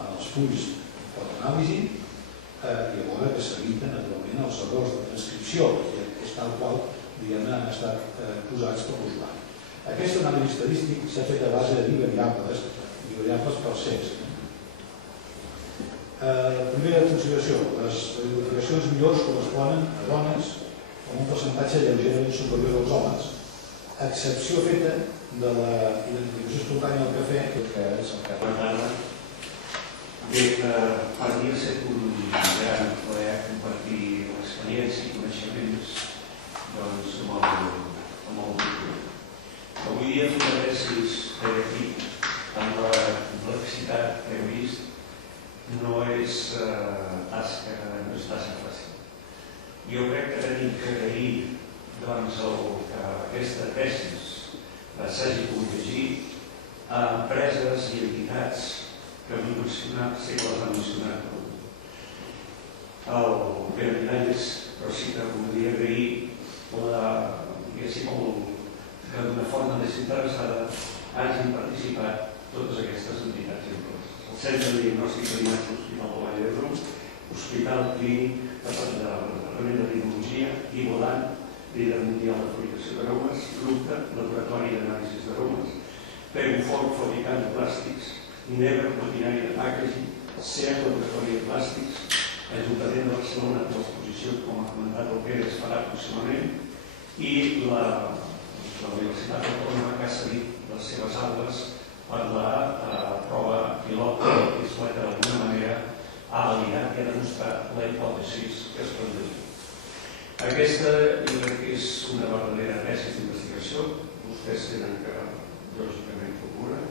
en els fulls per l'anàlisi i alhora que s'eviten naturalment els errors de transcripció, que és tal qual han estat posats per l'usuari. Aquest anàlisi estadístic s'ha fet a base de variables per sexe. Primera consideració, les identificacions millors corresponen a dones amb un percentatge lleugerament superior als homes, a excepció feta de la identificació espontània del cafè, que és el cafè. Bé, per mi ha estat un gran plaer compartir l'experiència i coneixements amb el doctor. Avui dia fer una tesis aquí, amb la complexitat que he vist, no és tasca fàcil. Jo crec que tenim que agrair que aquesta tesis s'hagi pogut llegir, a empreses i entitats que vull mencionar, sé que les han mencionat el Pere Miralles, però sí que voldria agrair que d'una forma desinteressada hagin participat totes aquestes entitats i empreses. El Centre de Diagnòstic d'Imatges de l'Hospital de Vall d'Hebron, Hospital Clínic del Departament de Radiologia i Volant, líder mundial de fabricació d'aromes, Lucta, laboratori d'anàlisis d'aromes, Peguform, fabricant de plàstics, Never, maquinari de packaging, SEAT, laboratori de plàstics, Ajuntament de Barcelona per l'exposició, com ha comentat el Pere, es farà pròximament, i la Universitat Autònoma que ha cedit les seves aules per la prova pilot, que és la que d'alguna manera ha validat i ha demostrat la hipòtesi que es planteja. Aquesta jo crec que és una verdadera tesi d'investigació, vostès tenen que, lògicament, procurar.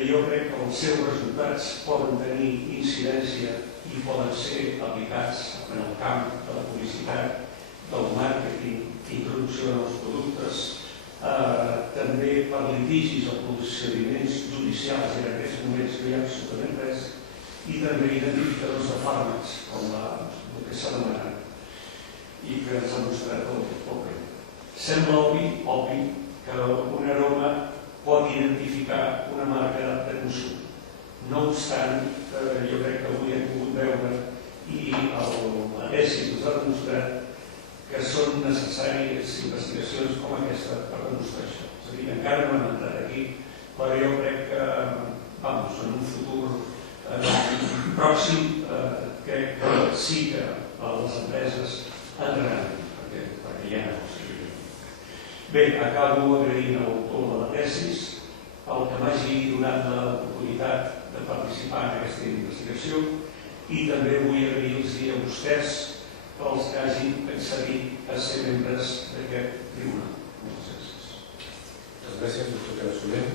Jo crec que els seus resultats poden tenir incidència i poden ser aplicats en el camp de la publicitat, del màrqueting, introducció de nous productes, també per litigis o procediments judicials en aquests moments no hi ha absolutament res, i també identificadors de fàrmacs, com el que s'ha demanat i que ens ha mostrat el Pere. Sembla obvi que un aroma pot identificar una marca de consum. No obstant, jo crec que avui hem pogut veure i la tesi ens ha demostrat que són necessàries investigacions com aquesta per demostrar això. És a dir, encara no hem entrat aquí, però jo crec que, en un futur pròxim, crec que sí que les empreses entraran, perquè hi ha negoci. Bé, acabo agraint a l'autor de la tesis el que m'hagi donat l'oportunitat de participar en aquesta investigació i també vull agrair-los a vostès pels que hagin accedit a ser membres d'aquest tribunal. Moltes gràcies. Moltes gràcies, doctor Pere Soler.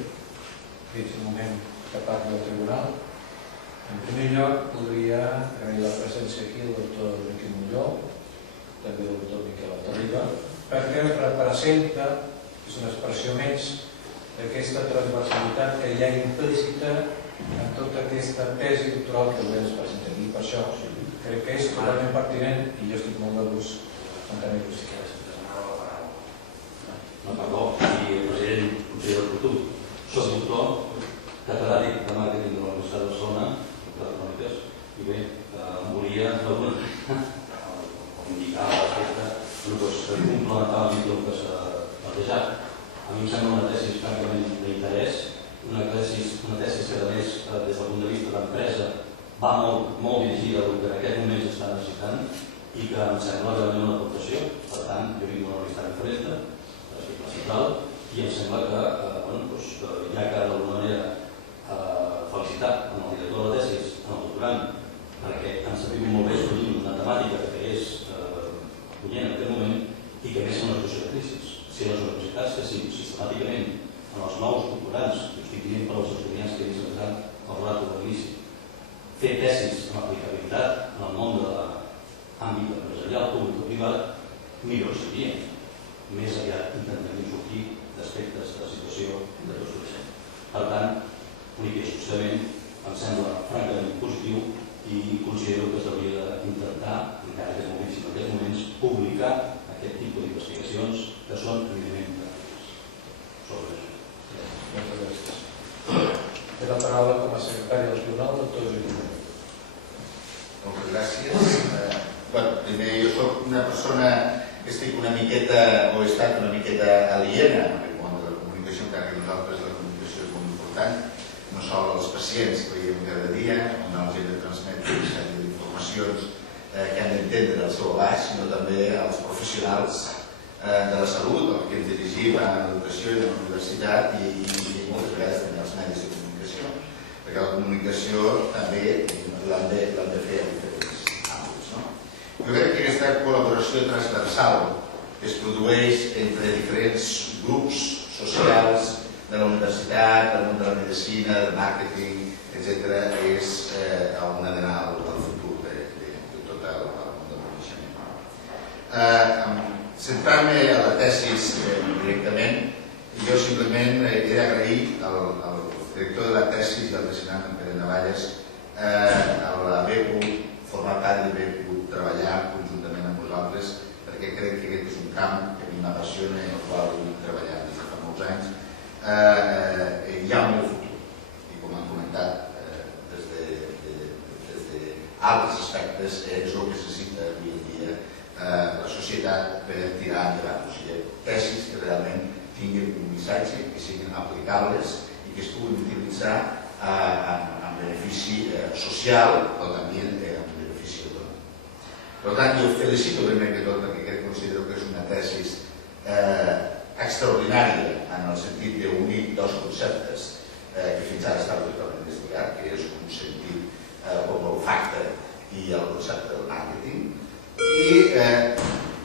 Fins el moment que parli del tribunal. En primer lloc, voldria agrair la presència aquí del doctor Joaquim Molló, també del doctor Miquel Altarriba, perquè representa, és una expressió més, d'aquesta transversalitat que hi ha implícita en tota aquesta tesi doctoral que avui ens presentem. I per això crec que és totalment pertinent i jo estic molt de gust en tenir que sí que és. No, perdó, i el president conseller del futur. Soc doctor, catedràtic de màrqueting de la Universitat de Barcelona, de Cròniques, i bé, em volia indicar respecte complementar la vida que s'ha plantejat. A mi em sembla una tesi francament d'interès, una tesi que a més, des del punt de vista d'empresa, va molt dirigida al que en aquest moment s'està necessitant i que em sembla realment una aportació. Per tant, jo vinc d'una universitat diferent, la central, i em sembla que ja que d'alguna manera felicitar el director de la tesi, en el doctorant, perquè han sabut molt bé sobre una temàtica que és punyent en aquest moment i que més és una situació de crisi. Si les universitats que siguin sistemàticament en els nous doctorants, i ho estic dient per als estudiants que ells han valorat de l'inici, fer tesis amb aplicabilitat en el món de l'àmbit empresarial, públic o privat, millor seria. Més aviat intentaríem sortir d'aspectes de la situació de tots coneixem. Per tant, únic i exclusivament, em sembla francament positiu i considero que s'hauria d'intentar, encara en aquests moments, publicar aquest tipus d'investigacions que són evidentment pràctiques. Sobre això. Moltes gràcies. Té la paraula com a secretari del tribunal, doctor Joaquim. Moltes gràcies. Primer, jo soc una persona que estic una miqueta, o he estat una miqueta aliena en el món de la comunicació, encara que nosaltres la comunicació és molt important, no sols als pacients que veiem cada dia, on els hem de transmetre una sèrie d'informacions que han d'entendre el seu abast, sinó també als professionals de la salut, els que ens dirigim a l'educació i a la universitat i moltes vegades també als medis de comunicació, perquè la comunicació també l'han de fer a diferents àmbits. Jo crec que aquesta col·laboració transversal que es produeix entre diferents grups socials de la universitat, del món de la medicina, del màrqueting, etc., és on ha d'anar al futur de tot el món del coneixement. Centrant-me a la tesi directament, Jo simplement he d'agrair al director de la Tesi i al president Pere Navalles l'haver pogut formar part i haver pogut treballar conjuntament amb vosaltres, perquè crec que aquest és un camp que a mi m'apassiona i en el qual he treballat des de fa molts anys. Hi ha molt futur i, com han comentat des d'altres aspectes, és el que necessita avui en dia la societat per tirar endavant. O sigui, tesis que realment tinguin un missatge, que siguin aplicables i que es puguin utilitzar en benefici social o també en benefici econòmic. Per tant, jo felicito primer que tot perquè considero que és una tesi extraordinària en el sentit d'unir dos conceptes que fins ara estava totalment investigat, que és un sentit com l'olfacte i el concepte del màrqueting. I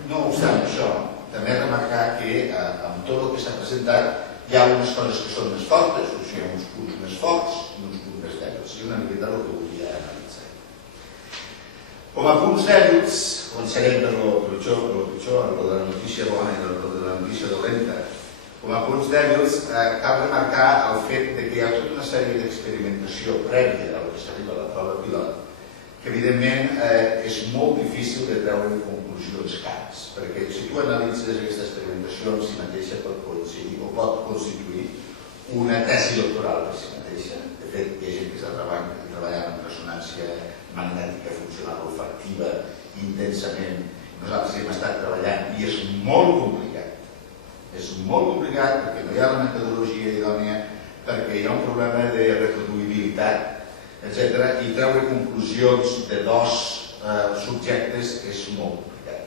no obstant això, també remarcar que amb tot el que s'ha presentat hi ha unes coses que són més fortes, o sigui, hi ha uns punts més forts i uns punts més dèbils, i una miqueta el que volia analitzar. Com a punts dèbils, començarem per lo pitjor, lo de la notícia bona i lo de la notícia dolenta. Com a punts dèbils, cal remarcar el fet que hi ha tota una sèrie d'experimentació prèvia al que s'arriba a la prova pilot, que evidentment és molt difícil de treure conclusions clares, perquè si tu analitzes aquesta experimentació en si mateixa pot coincidir o pot constituir una tesi doctoral per si mateixa. De fet, hi ha gent que està treballant en ressonància magnètica funcional olfactiva intensament. Nosaltres hi hem estat treballant i és molt complicat. És molt complicat perquè no hi ha la metodologia idònia, perquè hi ha un problema de reproduïbilitat, etc. I treure conclusions de dos subjectes és molt complicat.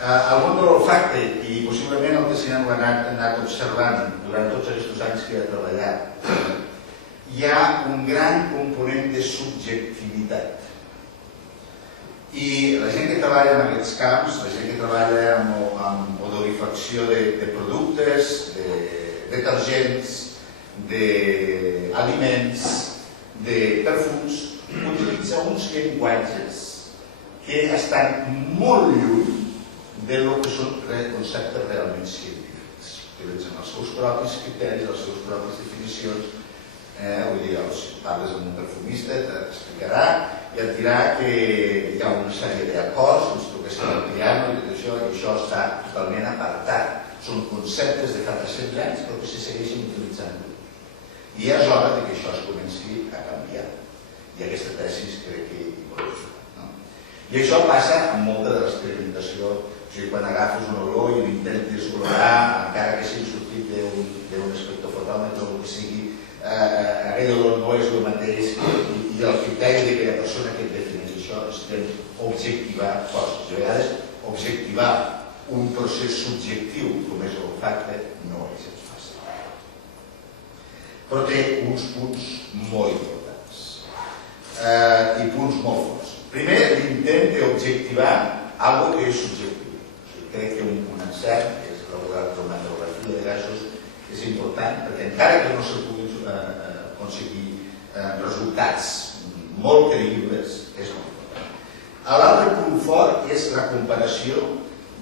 El món de l'olfacte, i possiblement el que s'hi ha anat observant durant tots aquests anys que he treballat, hi ha un gran component de subjectivitat. I la gent que treballa en aquests camps, la gent que treballa amb odorifacció de productes, de detergents, d'aliments, de perfums, utilitza uns llenguatges que estan molt lluny del que són conceptes realment científics. Utilitzen els seus propis criteris, les seves pròpies definicions. Vull dir, si parles amb un perfumista t'explicarà i et dirà que hi ha una sèrie d'acords, uns toques el piano i tot això, i això està totalment apartat. Són conceptes de fa 300 anys però que se segueixen utilitzant. I és hora que això es comenci a canviar. I aquesta tesi crec que hi pot ajudar. I això passa amb molta de l'experimentació. O sigui, quan agafes un olor i l'intentes olorar, encara que sigui sortit d'un espectrofotòmetre o el que sigui, aquell olor no és el mateix i el criteri de que la persona que et defineix això és objectivar coses. A vegades, objectivar un procés subjectiu com és l'olfacte no és però té uns punts molt importants i punts molt forts. Primer, l'intent d'objectivar alguna que és subjectiu. Crec que un encert, que és la cromatografia de gasos, és important perquè encara que no se puguin aconseguir resultats molt creïbles, és molt important. L'altre punt fort és la comparació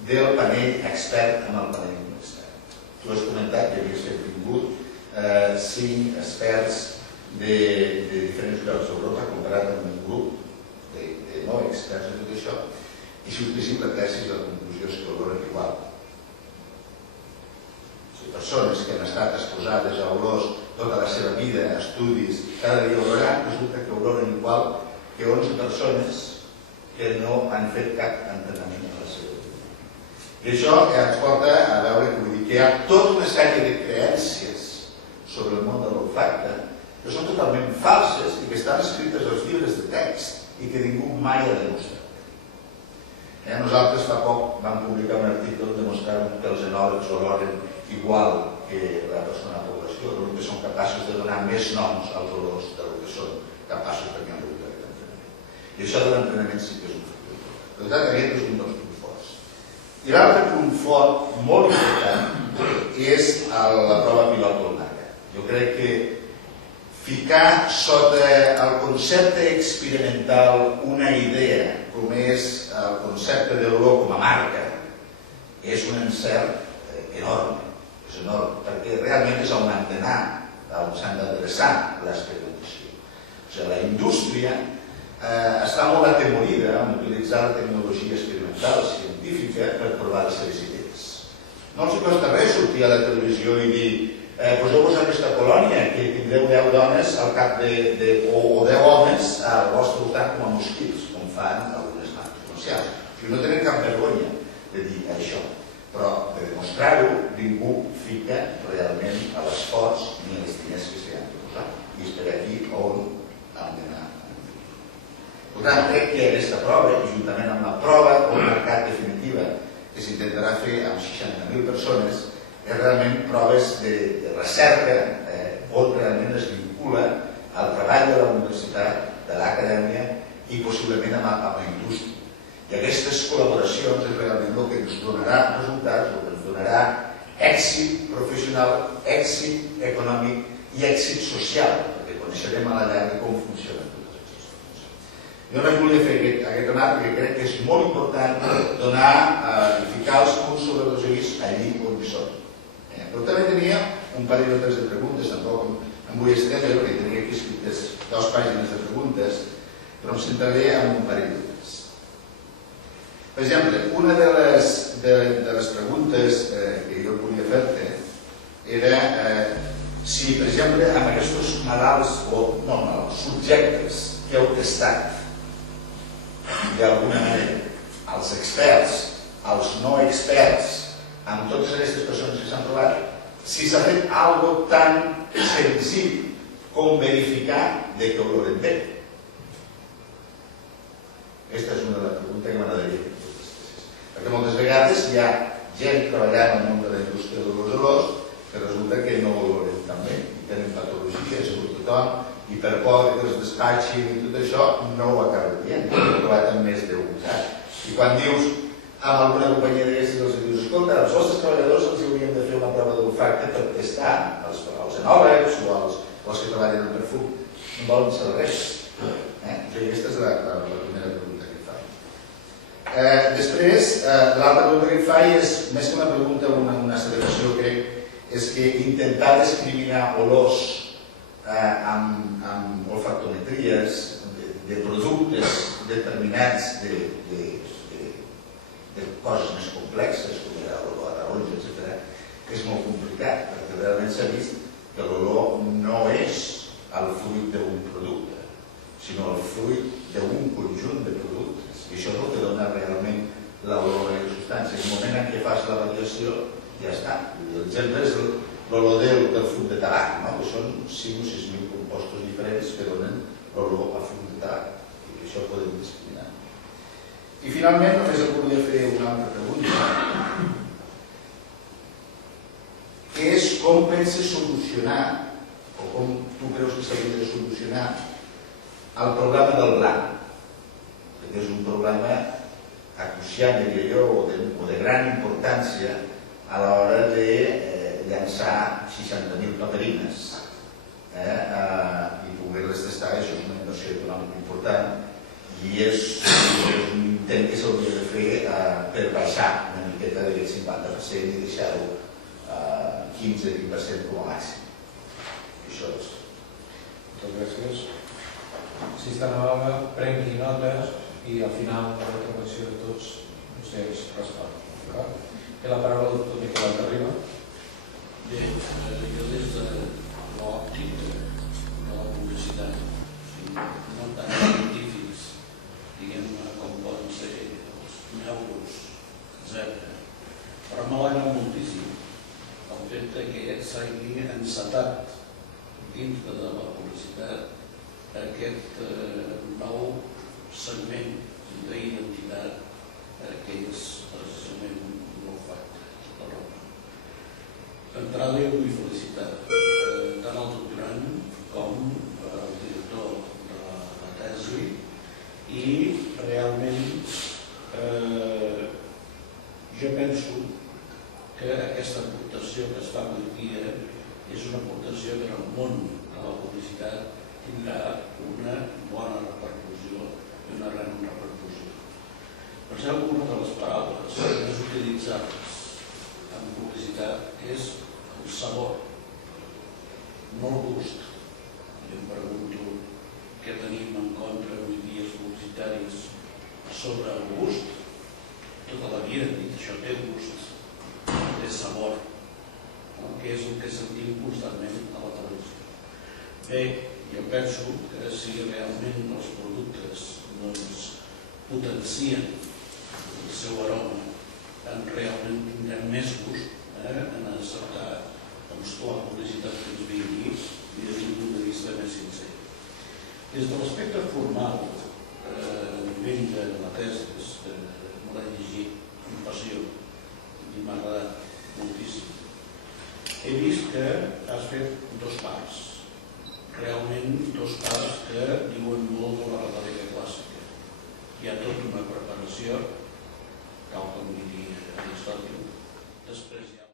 del panell expert amb el panell no expert. Tu has comentat que havies vingut 5 experts de diferents llocs d'Europa comparat amb un grup de no experts en tot això i sortissin la tesi i la conclusió és que oloren igual. Persones que han estat exposades a olors tota la seva vida, a estudis, cada dia olorant, resulta que oloren igual que 11 persones que no han fet cap entrenament a la seva vida. I això ens porta a veure que hi ha tota una sèrie de creences sobre el món de l'olfacte que són totalment falses i que estan escrites als llibres de text i que ningú mai ha demostrat. Nosaltres fa poc vam publicar un article demostrant que els enòlegs oloren igual que la persona de població, que són capaços de donar més noms als olors del que són capaços perquè han rebut aquest entrenament. I això de l'entrenament sí que és un factor. Per tant, aquest és un dels punts forts. I l'altre punt fort, molt important, és la prova pilot del marca. Jo crec que ficar sota el concepte experimental una idea com és el concepte d'olor com a marca és un encert enorme, És enorme, perquè realment és on han d'anar, on s'han d'adreçar l'experimentació. O sigui, la indústria està molt atemorida en utilitzar la tecnologia experimental científica per provar les seves idees. No els costa res sortir a la televisió i dir poseu-vos en aquesta colònia que tindreu 10 dones al cap o 10 homes al vostre voltant com a mosquits, com fan algunes marques comercials. O sigui, no tenen cap vergonya de dir això, però per demostrar-ho ningú fica realment a l'esforç ni als diners que s'hi han de posar. I és per aquí on han d'anar. Per tant, crec que aquesta prova, i juntament amb la prova o el mercat definitiva que s'intentarà fer amb 60.000 persones, és realment proves de recerca on realment es vincula al treball de la universitat, de l'acadèmia i possiblement amb la indústria. I aquestes col·laboracions és realment el que ens donarà resultats, el que ens donarà èxit professional, èxit econòmic i èxit social, perquè coneixerem a la llarga com funcionen totes aquestes coses. Jo no volia fer aquest remarc perquè crec que és molt important donar, ficar els punts sobre els ulls allí on hi són. Però també tenia un parell o tres de preguntes, tampoc em vull estendre, perquè tenia aquí escrites 2 pàgines de preguntes, però em centraré en un parell d'altres. Per exemple, una de les preguntes que jo volia fer-te era si, per exemple, amb aquests malalts, o no malalts, subjectes que heu testat, d'alguna manera, els experts, els no experts, amb totes aquestes persones que s'han trobat, si s'ha fet algo tan senzill com verificar de que oloren bé. Aquesta és una de les preguntes que m'agradaria fer. Perquè moltes vegades hi ha gent treballant en el món de la indústria de les olors que resulta que no oloren tan bé, i tenen patologies per tothom, i per por que els despatxin i tot això no ho acaben dient. Ho he trobat en més d'un cas. I quan dius amb alguna companyia d'aquestes els dius, escolta, als vostres treballadors els hauríem de fer una prova d'olfacte per testar els enòlegs o els que treballen en perfum. No volen saber res. Aquesta és la primera pregunta que et fa. Després, l'altra pregunta que et fa és, més que una pregunta, una celebració, crec, és que intentar discriminar olors amb olfactometries de productes determinats de coses més complexes, com era l'olor a taronja, etc., és molt complicat, perquè realment s'ha vist que l'olor no és el fruit d'un producte, sinó el fruit d'un conjunt de productes. I això és el que dona realment l'olor a la substància. En el moment en què fas la variació, ja està. L'exemple és l'olor del fum de tabac, que són 5 o 6.000 compostos diferents que donen l'olor al fum de tabac, i que això ho podem discriminar. I finalment només et volia fer una altra pregunta, que és com penses solucionar, o com tu creus que s'hauria de solucionar, el problema del blanc, que és un problema acuciant, diria jo, o de gran importància a l'hora de llançar 60.000 paperines i poder-les tastar. Això és una inversió econòmica important i és un intent que s'hauria de fer per baixar una miqueta d'aquest 50% i deixar-ho 15-20% com a màxim. Això és. Moltes gràcies. Si està amable, prengui notes i al final de la intervenció de tots vostès responen. Té la paraula el doctor Miquel Altarriba. Bé, jo des de l'òptica de la publicitat, no tant científics, diguem-ne com poden ser els neuros, etc. Però m'alegra moltíssim el fet que s'hagi encetat dintre de la publicitat aquest nou segment d'identitat que és precisament l'olfacte, la roba. D'entrada jo vull felicitar tant el doctorand com el director de la tesi i realment jo penso que aquesta aportació que es fa avui dia és una aportació que en el món de la publicitat tindrà una bona repercussió i una gran repercussió. Penseu que una de les paraules més utilitzades en publicitat és sabor, no el gust. I em pregunto què tenim en contra avui dia els publicitaris sobre el gust. Tota la vida hem dit això té gust, té sabor, que és el que sentim constantment a la televisió. Bé, jo penso que si realment els productes potencien el seu aroma, realment tindrem més gust en acceptar la publicitat que ens vingui des d'un punt de vista més sincer. Des de l'aspecte formal, a nivell de la tesi, me l'he llegit amb passió i m'ha agradat moltíssim. He vist que has fet dos parts, realment dos parts que diuen molt de la retòrica clàssica. Hi ha tota una preparació, cal com diria Aristòtil, després hi ha